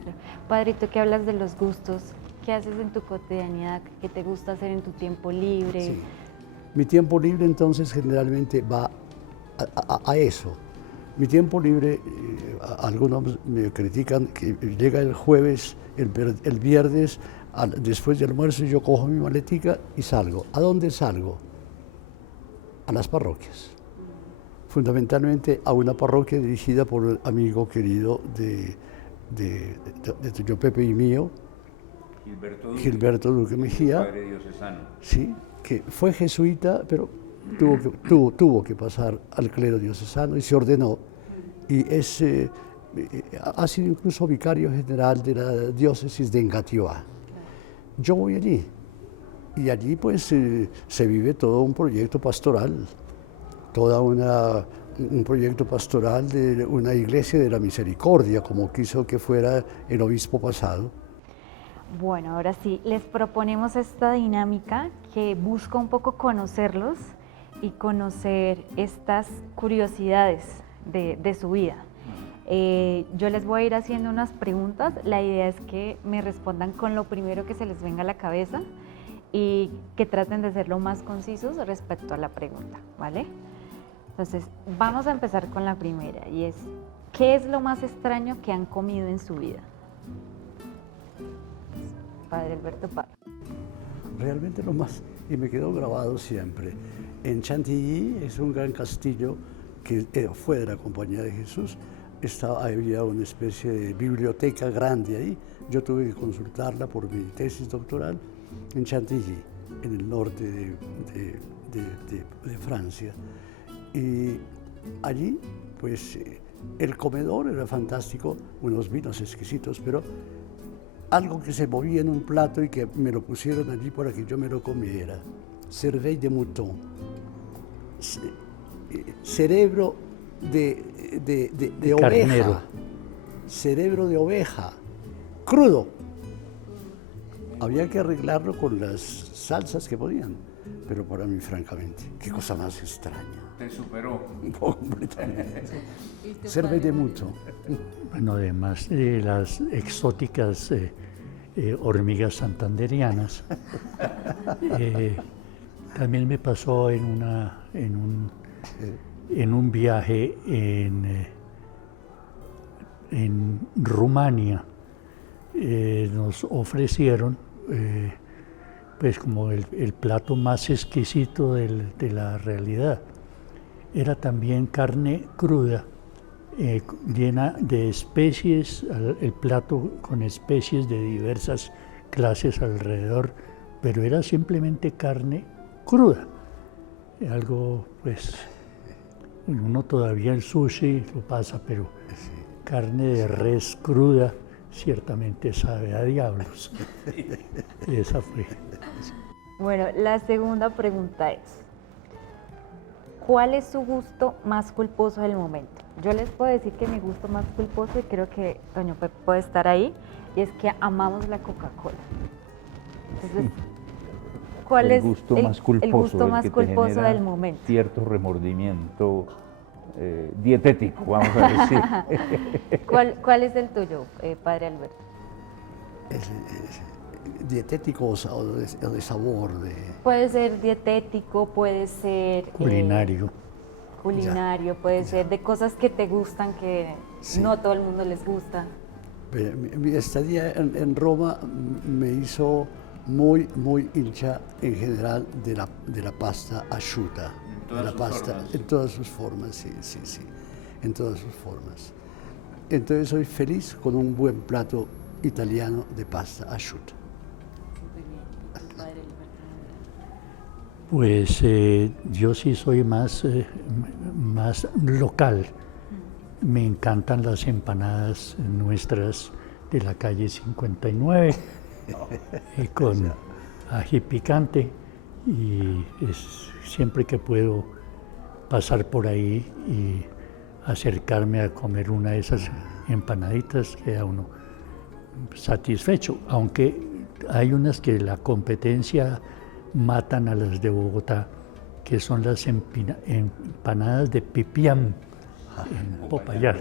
Padre, tú que hablas de los gustos, ¿qué haces en tu cotidianidad? ¿Qué te gusta hacer en tu tiempo libre? Sí. Mi tiempo libre entonces generalmente va a eso. Mi tiempo libre, algunos me critican que llega el jueves, el viernes, después del almuerzo yo cojo mi maletica y salgo. ¿A dónde salgo? A las parroquias. Fundamentalmente a una parroquia dirigida por un amigo querido de Toño Pepe y mío, Gilberto Duque Mejía, padre diocesano. sí, que fue jesuita, pero tuvo que pasar al clero diocesano y se ordenó. Y ha sido incluso vicario general de la diócesis de Engativá. Yo voy allí, y allí pues se vive todo un proyecto pastoral, un proyecto pastoral de una iglesia de la misericordia, como quiso que fuera el obispo pasado. Bueno, ahora sí, les proponemos esta dinámica que busca un poco conocerlos y conocer estas curiosidades de su vida. Yo les voy a ir haciendo unas preguntas. La idea es que me respondan con lo primero que se les venga a la cabeza y que traten de ser lo más concisos respecto a la pregunta, ¿vale? Entonces, vamos a empezar con la primera y es, ¿qué es lo más extraño que han comido en su vida? Padre Alberto Parra. Realmente lo más, y me quedó grabado siempre, en Chantilly, es un gran castillo que fue de la Compañía de Jesús. Había una especie de biblioteca grande ahí. Yo tuve que consultarla por mi tesis doctoral en Chantilly, en el norte de Francia. Y allí, pues, el comedor era fantástico, unos vinos exquisitos, pero algo que se movía en un plato y que me lo pusieron allí para que yo me lo comiera. Cerveille de mouton. Cerebro de oveja. Cerebro de oveja. Crudo. Había que arreglarlo con las salsas que podían. Pero para mí, francamente, qué cosa más extraña. Te superó. Completamente. Cerveille de mouton. Bueno, además de las exóticas hormigas santanderianas, también me pasó en un viaje en Rumania. Nos ofrecieron pues como el plato más exquisito de la realidad. Era también carne cruda, llena de especies, el plato con especies de diversas clases alrededor, pero era simplemente carne cruda. Algo, pues, uno todavía el sushi lo pasa, pero carne de res cruda ciertamente sabe a diablos. Esa fue. Bueno, la segunda pregunta es, ¿cuál es su gusto más culposo del momento? Yo les puedo decir que mi gusto más culposo, y creo que Toño Pepe puede estar ahí, y es que amamos la Coca-Cola. Entonces, ¿cuál es el gusto más culposo del momento? Cierto remordimiento dietético, vamos a decir. ¿Cuál es el tuyo, Padre Alberto? Dietético o de sabor. Puede ser dietético, puede ser culinario. Puede ser de cosas que te gustan, que no a todo el mundo les gusta. Mi estadía en Roma me hizo muy hincha en general de la pasta asciutta. En todas sus formas, sí, en todas sus formas. Entonces soy feliz con un buen plato italiano de pasta asciutta. Pues yo sí soy más local. Me encantan las empanadas nuestras de la calle 59 con ají picante, y siempre que puedo pasar por ahí y acercarme a comer una de esas empanaditas, queda uno satisfecho, aunque hay unas que la competencia matan a las de Bogotá, que son las empanadas de pipián en Popayán.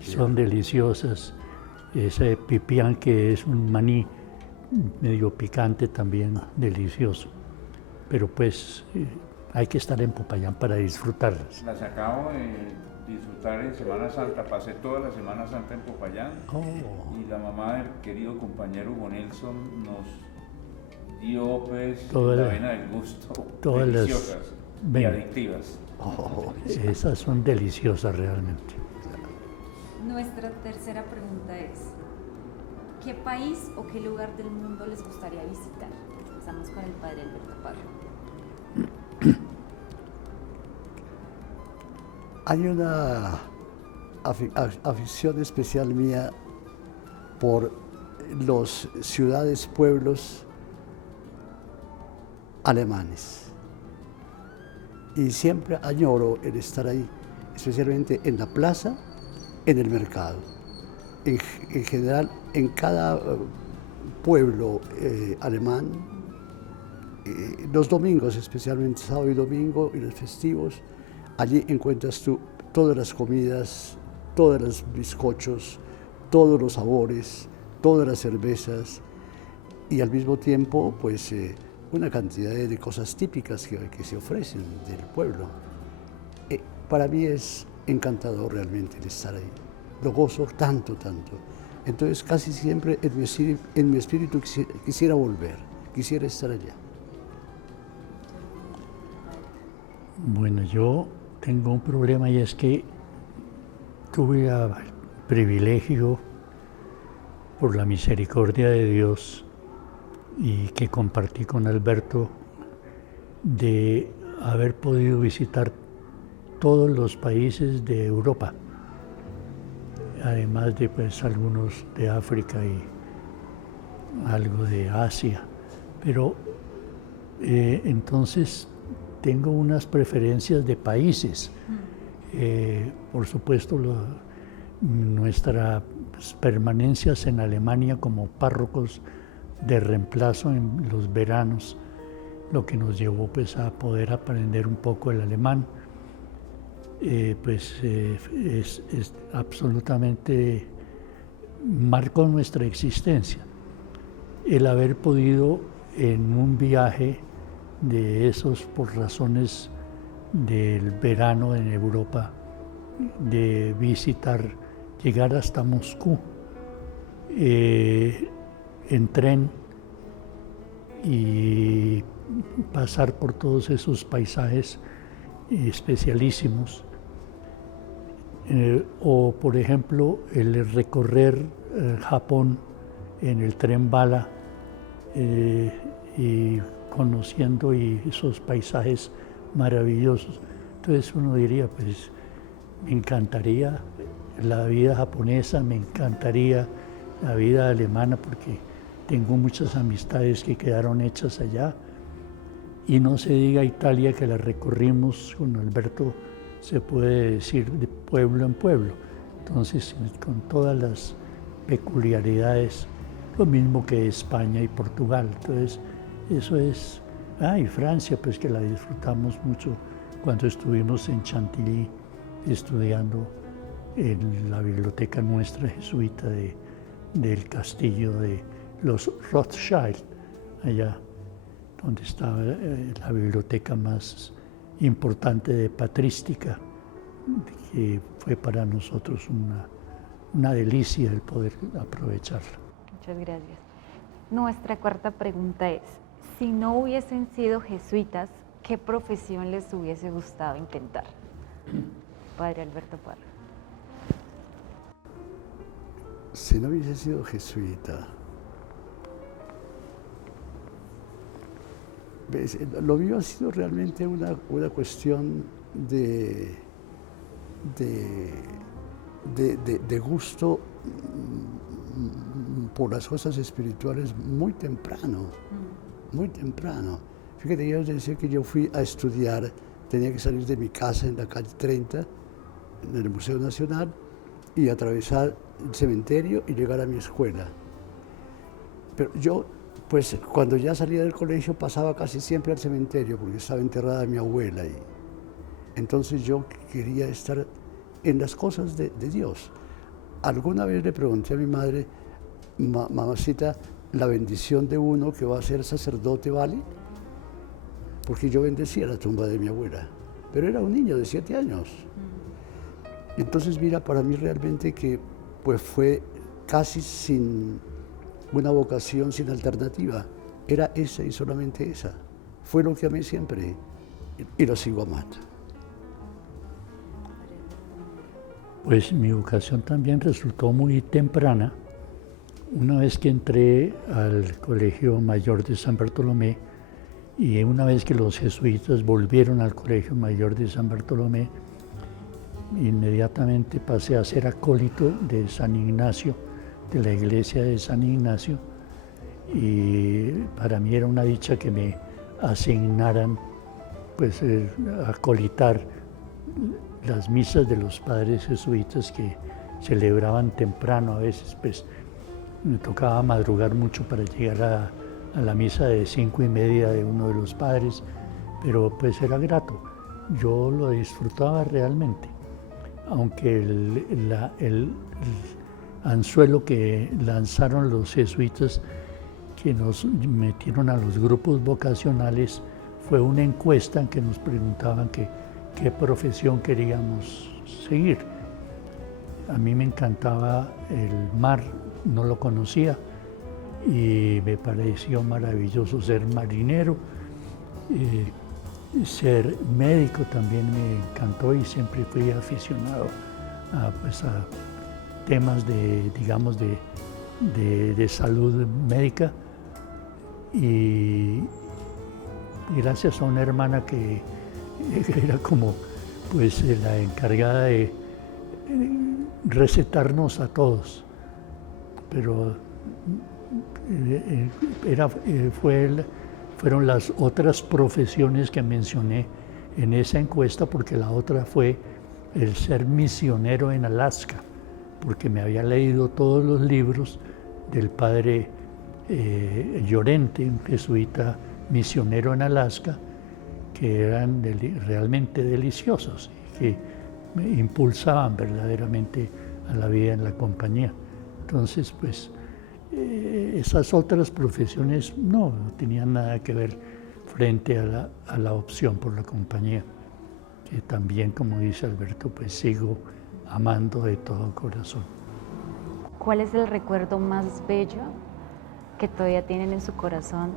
Son deliciosas. Ese pipián, que es un maní medio picante, también delicioso. Pero pues hay que estar en Popayán para disfrutarlas. Las acabo de disfrutar en Semana Santa, pasé toda la Semana Santa en Popayán, y la mamá del querido compañero Hugo Nelson nos dio pues la vena del gusto, deliciosas y adictivas. Esas son deliciosas realmente. Nuestra tercera pregunta es, ¿qué país o qué lugar del mundo les gustaría visitar? Empezamos con el padre Alberto Parra. Hay una afición especial mía por los ciudades, pueblos alemanes. Y siempre añoro el estar ahí, especialmente en la plaza, en el mercado. En general, en cada pueblo alemán, los domingos, especialmente sábado y domingo, y los festivos, allí encuentras tú todas las comidas, todos los bizcochos, todos los sabores, todas las cervezas y al mismo tiempo pues una cantidad de cosas típicas que se ofrecen del pueblo. Para mí es encantador realmente el estar ahí, lo gozo tanto. Entonces casi siempre en mi espíritu quisiera volver, quisiera estar allá. Bueno, yo tengo un problema y es que tuve el privilegio, por la misericordia de Dios, y que compartí con Alberto, de haber podido visitar todos los países de Europa, además de pues algunos de África y algo de Asia. Pero entonces tengo unas preferencias de países. Por supuesto, nuestras permanencias en Alemania como párrocos de reemplazo en los veranos, lo que nos llevó pues a poder aprender un poco el alemán, es absolutamente marcó nuestra existencia. El haber podido en un viaje de esos por razones del verano en Europa, de visitar, llegar hasta Moscú en tren y pasar por todos esos paisajes especialísimos, o por ejemplo el recorrer Japón en el tren bala y conociendo esos paisajes maravillosos. Entonces uno diría, pues me encantaría la vida japonesa, me encantaría la vida alemana, porque tengo muchas amistades que quedaron hechas allá, y no se diga Italia, que la recorrimos con Alberto, se puede decir de pueblo en pueblo, entonces con todas las peculiaridades, lo mismo que España y Portugal. Entonces eso es, y Francia, pues que la disfrutamos mucho cuando estuvimos en Chantilly estudiando en la biblioteca nuestra jesuita del castillo de los Rothschild, allá donde estaba la biblioteca más importante de patrística, que fue para nosotros una delicia el poder aprovecharla. Muchas gracias. Nuestra cuarta pregunta es, si no hubiesen sido jesuitas, ¿qué profesión les hubiese gustado intentar? Padre Alberto Parra. Si no hubiese sido jesuita, lo mío ha sido realmente una cuestión de gusto por las cosas espirituales muy temprano. Fíjate, yo decía que yo fui a estudiar, tenía que salir de mi casa en la calle 30, en el Museo Nacional, y atravesar el cementerio y llegar a mi escuela. Pero yo, pues cuando ya salía del colegio, pasaba casi siempre al cementerio, porque estaba enterrada mi abuela ahí. Entonces yo quería estar en las cosas de Dios. Alguna vez le pregunté a mi madre, mamacita, ¿la bendición de uno que va a ser sacerdote vale? Porque yo bendecía la tumba de mi abuela, pero era un niño de 7 años. Entonces, mira, para mí realmente que pues fue casi sin una vocación, sin alternativa. Era esa y solamente esa. Fue lo que amé siempre y lo sigo amando. Pues mi vocación también resultó muy temprana. Una vez que entré al Colegio Mayor de San Bartolomé y una vez que los jesuitas volvieron al Colegio Mayor de San Bartolomé, inmediatamente pasé a ser acólito de San Ignacio, de la iglesia de San Ignacio, y para mí era una dicha que me asignaran pues acolitar las misas de los padres jesuitas que celebraban temprano. A veces pues me tocaba madrugar mucho para llegar a la misa de 5:30 de uno de los padres, pero pues era grato, yo lo disfrutaba realmente, aunque el anzuelo que lanzaron los jesuitas que nos metieron a los grupos vocacionales fue una encuesta en que nos preguntaban qué profesión queríamos seguir. A mí me encantaba el mar, no lo conocía y me pareció maravilloso ser marinero. Ser médico también me encantó y siempre fui aficionado a temas de salud médica, y gracias a una hermana que era como pues la encargada de recetarnos a todos, pero fueron las otras profesiones que mencioné en esa encuesta, porque la otra fue el ser misionero en Alaska, porque me había leído todos los libros del padre Llorente, un jesuita misionero en Alaska, que eran realmente deliciosos y que me impulsaban verdaderamente a la vida en la compañía. Entonces, pues, esas otras profesiones no tenían nada que ver frente a la opción por la compañía, que también, como dice Alberto, pues sigo amando de todo corazón. ¿Cuál es el recuerdo más bello que todavía tienen en su corazón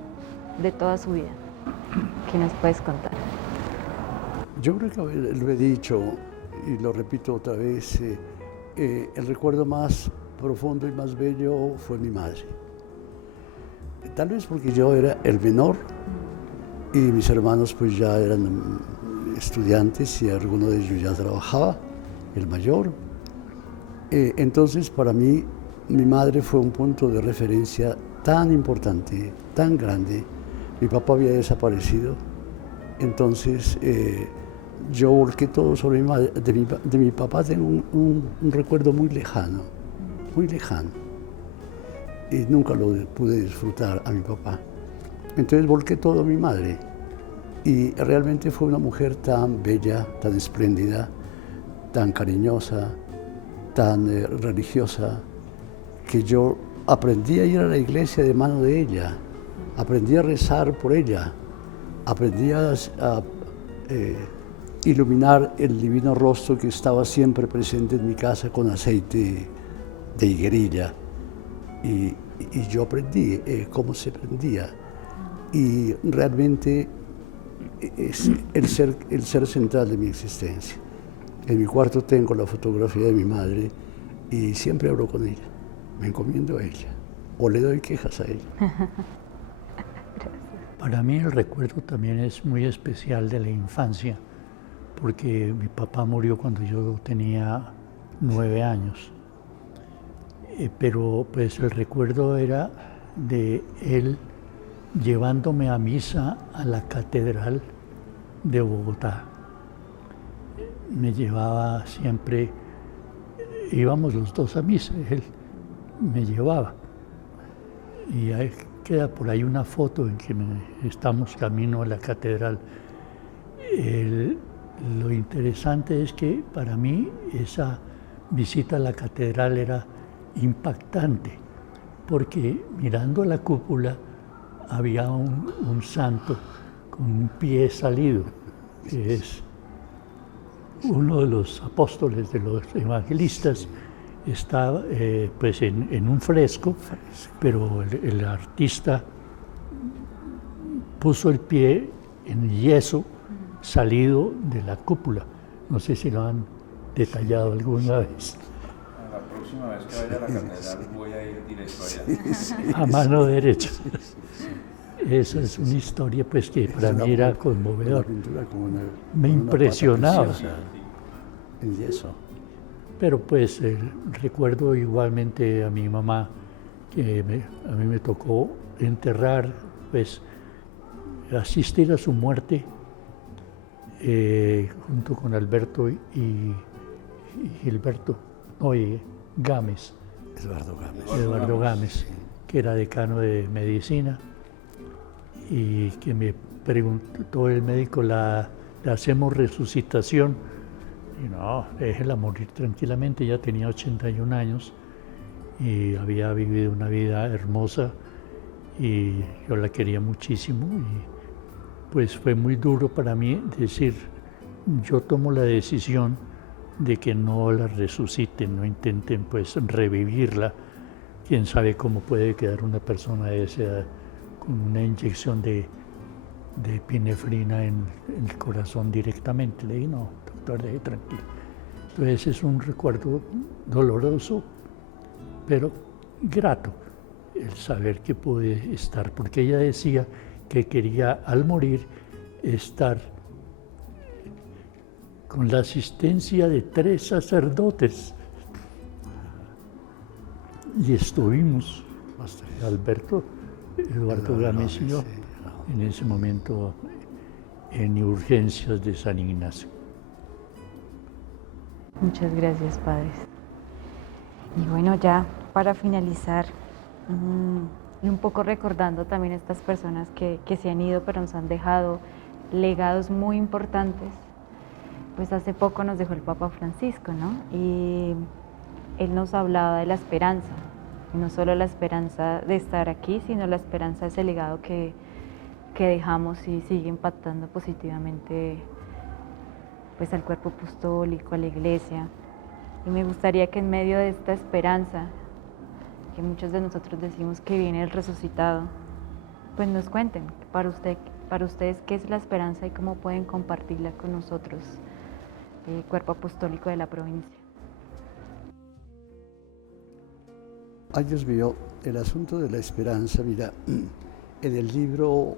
de toda su vida? ¿Qué nos puedes contar? Yo creo que lo he dicho y lo repito otra vez, el recuerdo más profundo y más bello fue mi madre. Tal vez porque yo era el menor y mis hermanos pues ya eran estudiantes y alguno de ellos ya trabajaba, el mayor. Entonces para mí mi madre fue un punto de referencia tan importante, tan grande. Mi papá había desaparecido, entonces yo volqué todo sobre mi madre. De mi papá tengo un recuerdo muy lejano, y nunca lo pude disfrutar a mi papá. Entonces volqué todo a mi madre, y realmente fue una mujer tan bella, tan espléndida, tan cariñosa, tan religiosa, que yo aprendí a ir a la iglesia de mano de ella, aprendí a rezar por ella, aprendí a iluminar el divino rostro que estaba siempre presente en mi casa con aceite de higuerilla, y yo aprendí cómo se prendía, y realmente es el ser central de mi existencia. En mi cuarto tengo la fotografía de mi madre y siempre hablo con ella, me encomiendo a ella o le doy quejas a ella. Para mí el recuerdo también es muy especial de la infancia, porque mi papá murió cuando yo tenía 9 años. Pero pues el recuerdo era de él llevándome a misa a la Catedral de Bogotá. Me llevaba siempre, íbamos los dos a misa, él me llevaba. Y ahí queda por ahí una foto en que estamos camino a la catedral. Lo interesante es que para mí esa visita a la catedral era impactante, porque mirando la cúpula había un santo con un pie salido, que es uno de los apóstoles, de los evangelistas. Está pues en un fresco, pero el artista puso el pie en yeso salido de la cúpula. No sé si lo han detallado alguna vez. La próxima vez que vaya a la catedral voy a ir directo allá. A mano derecha. Esa es una historia pues que para mí era conmovedor. Me impresionaba. En yeso. Pero pues recuerdo igualmente a mi mamá, que a mí me tocó enterrar, pues asistir a su muerte junto con Alberto y Gilberto, Gámez. Eduardo Gámez, que era decano de medicina, y que me preguntó el médico, ¿le hacemos resucitación? Y no, déjela morir tranquilamente, ya tenía 81 años y había vivido una vida hermosa y yo la quería muchísimo, y pues fue muy duro para mí decir, yo tomo la decisión de que no la resuciten, no intenten pues revivirla. Quién sabe cómo puede quedar una persona de esa edad con una inyección de epinefrina en el corazón directamente. Le dije, no, doctor, deje tranquilo. Entonces es un recuerdo doloroso, pero grato, el saber que pude estar, porque ella decía que quería al morir estar con la asistencia de 3 sacerdotes. Y estuvimos, Alberto, Eduardo Gámez y yo, en ese momento en urgencias de San Ignacio. Muchas gracias, padres. Y bueno, ya para finalizar, y un poco recordando también a estas personas que se han ido, pero nos han dejado legados muy importantes, pues hace poco nos dejó el Papa Francisco, ¿no? Y él nos hablaba de la esperanza, y no solo la esperanza de estar aquí, sino la esperanza de ese legado que dejamos y sigue impactando positivamente pues al cuerpo apostólico, a la iglesia. Y me gustaría que en medio de esta esperanza, que muchos de nosotros decimos que viene el resucitado, pues nos cuenten para ustedes qué es la esperanza y cómo pueden compartirla con nosotros, cuerpo apostólico de la provincia. Ay, Dios mío, el asunto de la esperanza, mira, en el libro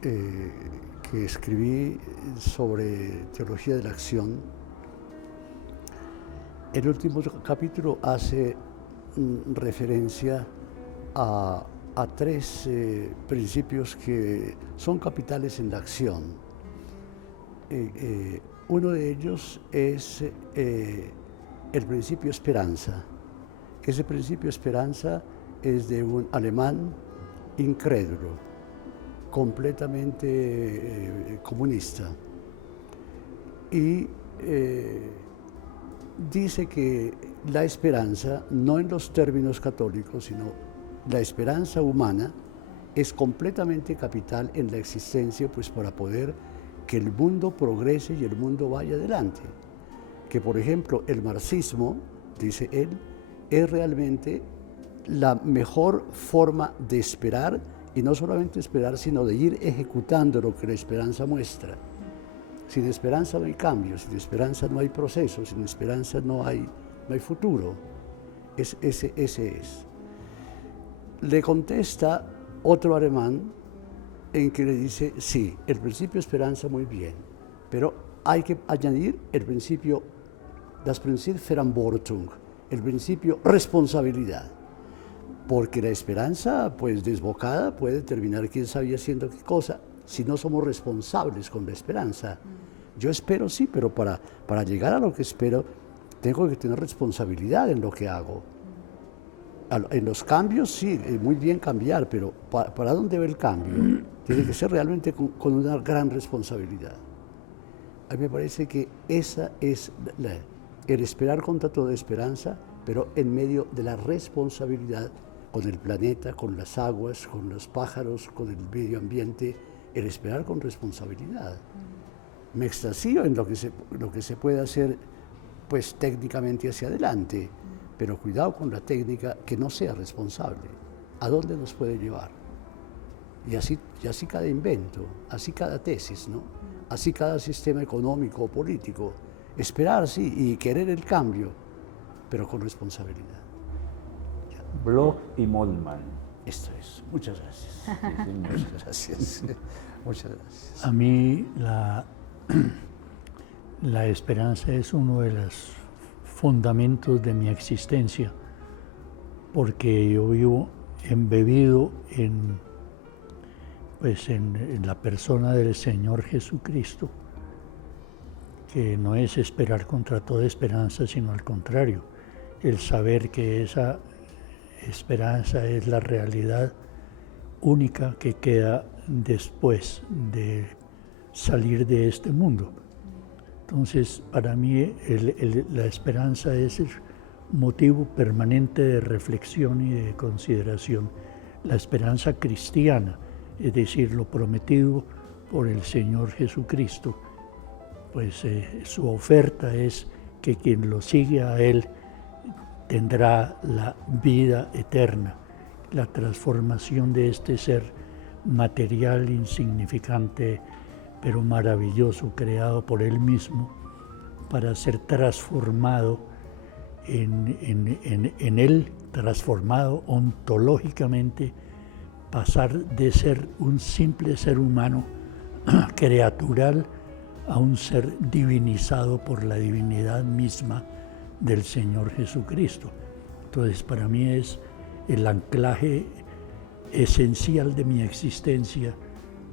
que escribí sobre teología de la acción, el último capítulo hace referencia a 3 principios que son capitales en la acción. Uno de ellos es el principio esperanza. Ese principio esperanza es de un alemán incrédulo, completamente comunista, y dice que la esperanza, no en los términos católicos, sino la esperanza humana, es completamente capital en la existencia, pues para poder que el mundo progrese y el mundo vaya adelante. Que por ejemplo el marxismo, dice él, es realmente la mejor forma de esperar, y no solamente esperar, sino de ir ejecutando lo que la esperanza muestra. Sin esperanza no hay cambio, sin esperanza no hay proceso, sin esperanza no hay futuro. Ese es. Le contesta otro alemán en que le dice, sí, el principio esperanza muy bien, pero hay que añadir el principio, das Prinzip Verantwortung, el principio responsabilidad, porque la esperanza, pues desbocada, puede terminar quién sabe haciendo qué cosa, si no somos responsables con la esperanza. Yo espero, sí, pero para llegar a lo que espero, tengo que tener responsabilidad en lo que hago. En los cambios, sí, es muy bien cambiar, pero ¿para dónde va el cambio? Tiene que ser realmente con una gran responsabilidad. A mí me parece que esa es el esperar contra toda esperanza, pero en medio de la responsabilidad con el planeta, con las aguas, con los pájaros, con el medio ambiente, el esperar con responsabilidad. Me extasío en lo que se puede hacer, pues técnicamente hacia adelante, pero cuidado con la técnica que no sea responsable. ¿A dónde nos puede llevar? Y así cada invento, así cada tesis, ¿no? Así cada sistema económico o político. esperar, sí, y querer el cambio, pero con responsabilidad. Bloch y Moltmann. Esto es. Muchas gracias. Sí, señor. Muchas gracias. Muchas gracias. A mí la esperanza es uno de los fundamentos de mi existencia, porque yo vivo embebido en la persona del Señor Jesucristo, que no es esperar contra toda esperanza, sino al contrario, el saber que esa esperanza es la realidad única que queda después de salir de este mundo. Entonces, para mí la esperanza es el motivo permanente de reflexión y de consideración. La esperanza cristiana, es decir, lo prometido por el Señor Jesucristo, pues su oferta es que quien lo sigue a Él tendrá la vida eterna, la transformación de este ser material, insignificante, pero maravilloso, creado por Él mismo, para ser transformado en Él, transformado ontológicamente, pasar de ser un simple ser humano creatural a un ser divinizado por la divinidad misma del Señor Jesucristo. Entonces, para mí es el anclaje esencial de mi existencia,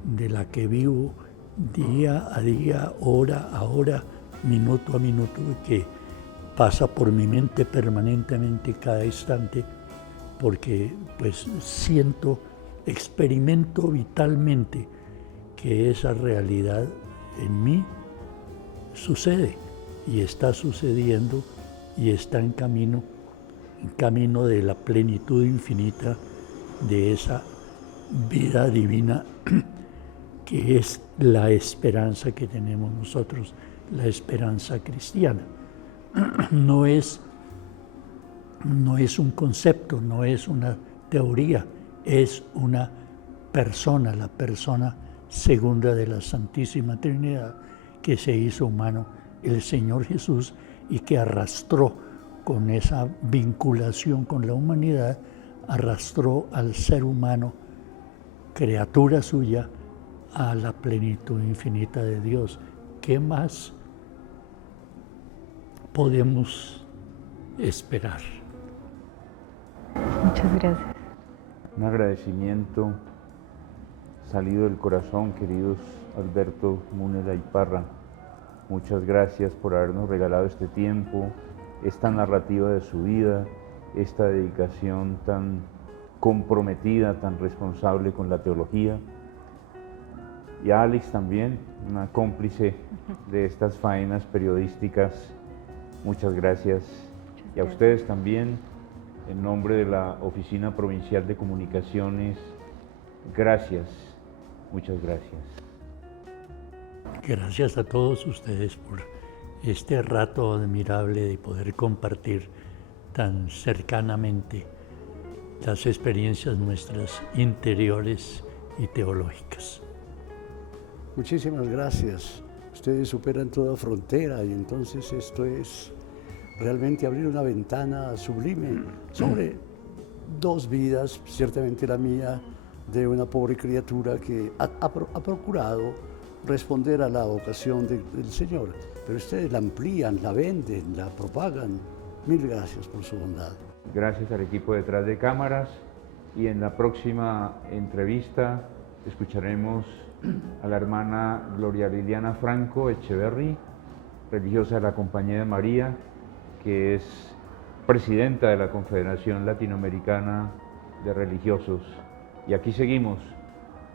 de la que vivo día a día, hora a hora, minuto a minuto, que pasa por mi mente permanentemente cada instante, porque pues experimento vitalmente que esa realidad en mí sucede y está sucediendo y está en camino de la plenitud infinita de esa vida divina que es la esperanza que tenemos nosotros, la esperanza cristiana. No es un concepto, no es una teoría, es una persona, la persona segunda de la Santísima Trinidad, que se hizo humano, el Señor Jesús, y que arrastró con esa vinculación con la humanidad, arrastró al ser humano, criatura suya, a la plenitud infinita de Dios. ¿Qué más podemos esperar? Muchas gracias. Un agradecimiento salido del corazón, queridos Alberto Múnera y Parra. Muchas gracias por habernos regalado este tiempo, esta narrativa de su vida, esta dedicación tan comprometida, tan responsable con la teología. Y a Alex también, una cómplice de estas faenas periodísticas. Muchas gracias. Y a ustedes también, en nombre de la Oficina Provincial de Comunicaciones, gracias. Muchas gracias. Gracias a todos ustedes por este rato admirable de poder compartir tan cercanamente las experiencias nuestras interiores y teológicas. Muchísimas gracias. Ustedes superan toda frontera y entonces esto es realmente abrir una ventana sublime sobre dos vidas, ciertamente la mía, de una pobre criatura que ha procurado responder a la vocación del Señor, pero ustedes la amplían, la venden, la propagan. Mil gracias por su bondad. Gracias al equipo detrás de cámaras, y en la próxima entrevista escucharemos a la hermana Gloria Liliana Franco Echeverry, religiosa de la Compañía de María, que es presidenta de la Confederación Latinoamericana de Religiosos. Y aquí seguimos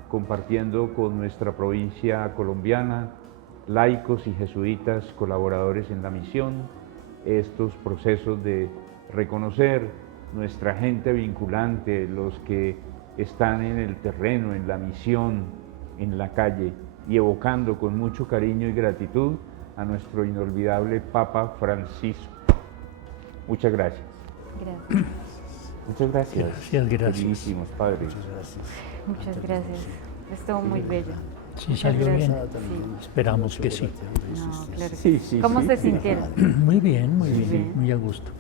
compartiendo con nuestra provincia colombiana, laicos y jesuitas colaboradores en la misión, estos procesos de reconocer nuestra gente vinculante, los que están en el terreno, en la misión, en la calle, y evocando con mucho cariño y gratitud a nuestro inolvidable Papa Francisco. Muchas gracias. Gracias. Muchas gracias. Gracias. Bellísimos, padre. Muchas gracias. Muchas gracias. Estuvo muy bello. Sí, salió bien. Esa también Esperamos que sí. No, claro. Sí, sí, ¿Cómo sí, se sí. sintieron? Muy bien, muy bien, Bien. muy a gusto.